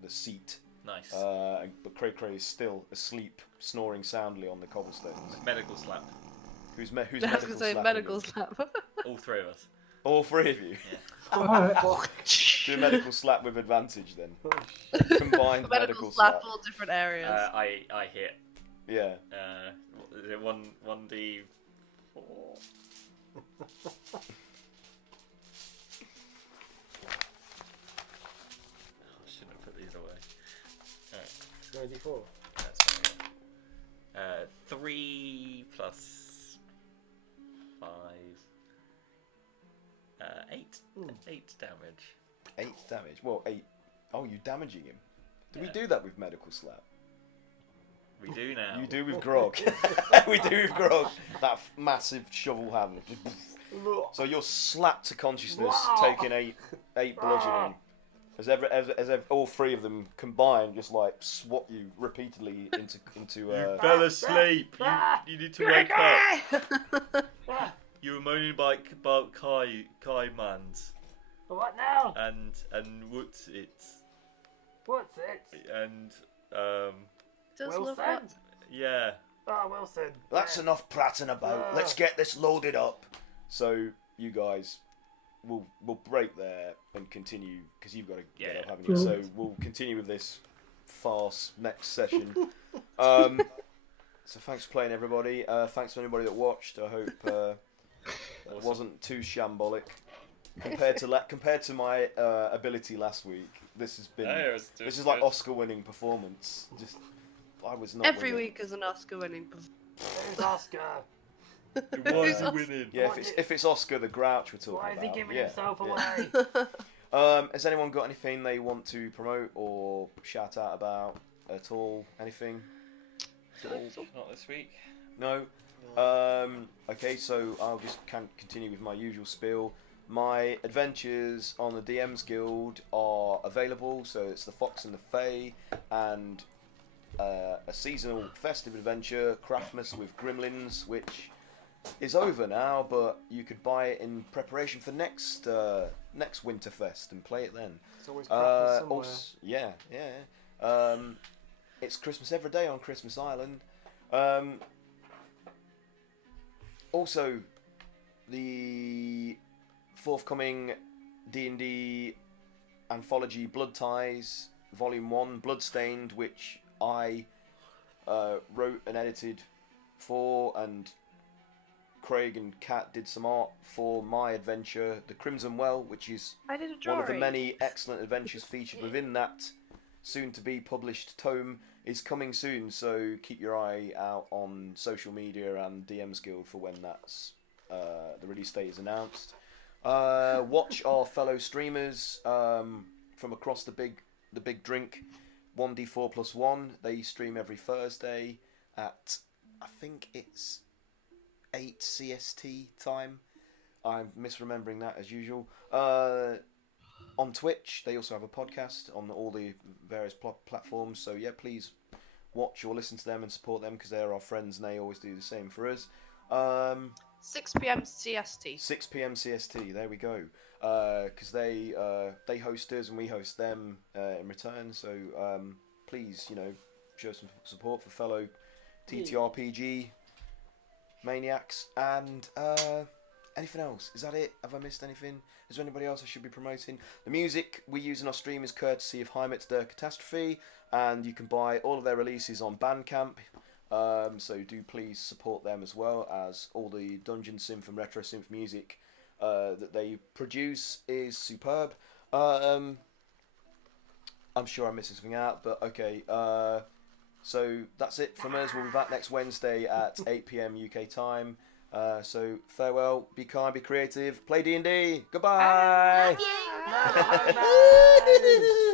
seat. Nice. But Cray Cray is still asleep, snoring soundly on the cobblestones. Medical slap. Who's I was medical going to say slapping medical him? slap. All three of us. All three of you. Alright. Do a medical slap with advantage then. Combined medical slap, all different areas. I hit. Yeah. Is it 1d4? I shouldn't have put these away. Alright. 94. That's fine. 3 plus 5. 8. 8 damage. 8 damage. Well, 8. Oh, you damaging him. Do we Yeah. do that with medical slap? We do now. You do with Grog. We do with Grog. That massive shovel hand. So you're slapped to consciousness, taking 8 bludgeoning. As all three of them combined, just like swat you repeatedly into. You fell asleep. You need to wake up. You were moaning about Kaimans What now? and what's it? What's it? And Does Wilson? love what? yeah. Oh, Wilson. That's enough prattling about. Let's get this loaded up. So you guys, we'll break there and continue because you've got to get Yeah. up, haven't you? So we'll continue with this farce next session. So thanks for playing, everybody. Thanks to anybody that watched. I hope it wasn't too shambolic compared to my ability last week. This has been this is like Oscar-winning performance. Just I was not Every winning. week is an Oscar-winning performance. Who's Oscar? It was winning. Yeah, if it's Oscar the Grouch we're talking Why is about. he giving yeah, himself yeah. away? Has anyone got anything they want to promote or shout out about at all? Anything? Not this week. No. Okay, so I'll just continue with my usual spiel. My adventures on the DM's Guild are available, so it's the Fox and the Fae, and a seasonal festive adventure, Craftmas with Gremlins, which is over now, but you could buy it in preparation for next Winterfest and play it then. It's always Christmas somewhere. Also, yeah. It's Christmas every day on Christmas Island. Also, the forthcoming D&D anthology Blood Ties Volume 1, Bloodstained, which I wrote and edited for, and Craig and Kat did some art for my adventure, The Crimson Well, which is I did a one of the drawing. many excellent adventures featured within that soon to be published tome is coming soon, so keep your eye out on social media and DMs Guild for when that's the release date is announced. Watch our fellow streamers from across the big drink, 1D4+1. They stream every Thursday at, I think it's 8 CST time. I'm misremembering that as usual. On Twitch, they also have a podcast on all the various platforms. So yeah, please watch or listen to them and support them because they're our friends and they always do the same for us. 6 p.m. CST. 6 p.m. CST. There we go. Because they host us and we host them in return. So please, show some support for fellow TTRPG maniacs. And anything else? Is that it? Have I missed anything? Is there anybody else I should be promoting? The music we use in our stream is courtesy of HEIMAT DER KATASTROPHE, and you can buy all of their releases on Bandcamp. So do please support them as well, as all the dungeon synth and retro synth music that they produce is superb. I'm sure I'm missing something out, but okay. So that's it from us. We'll be back next Wednesday at 8 p.m. UK time. So farewell, be kind, be creative, play D&D. Goodbye. Love you.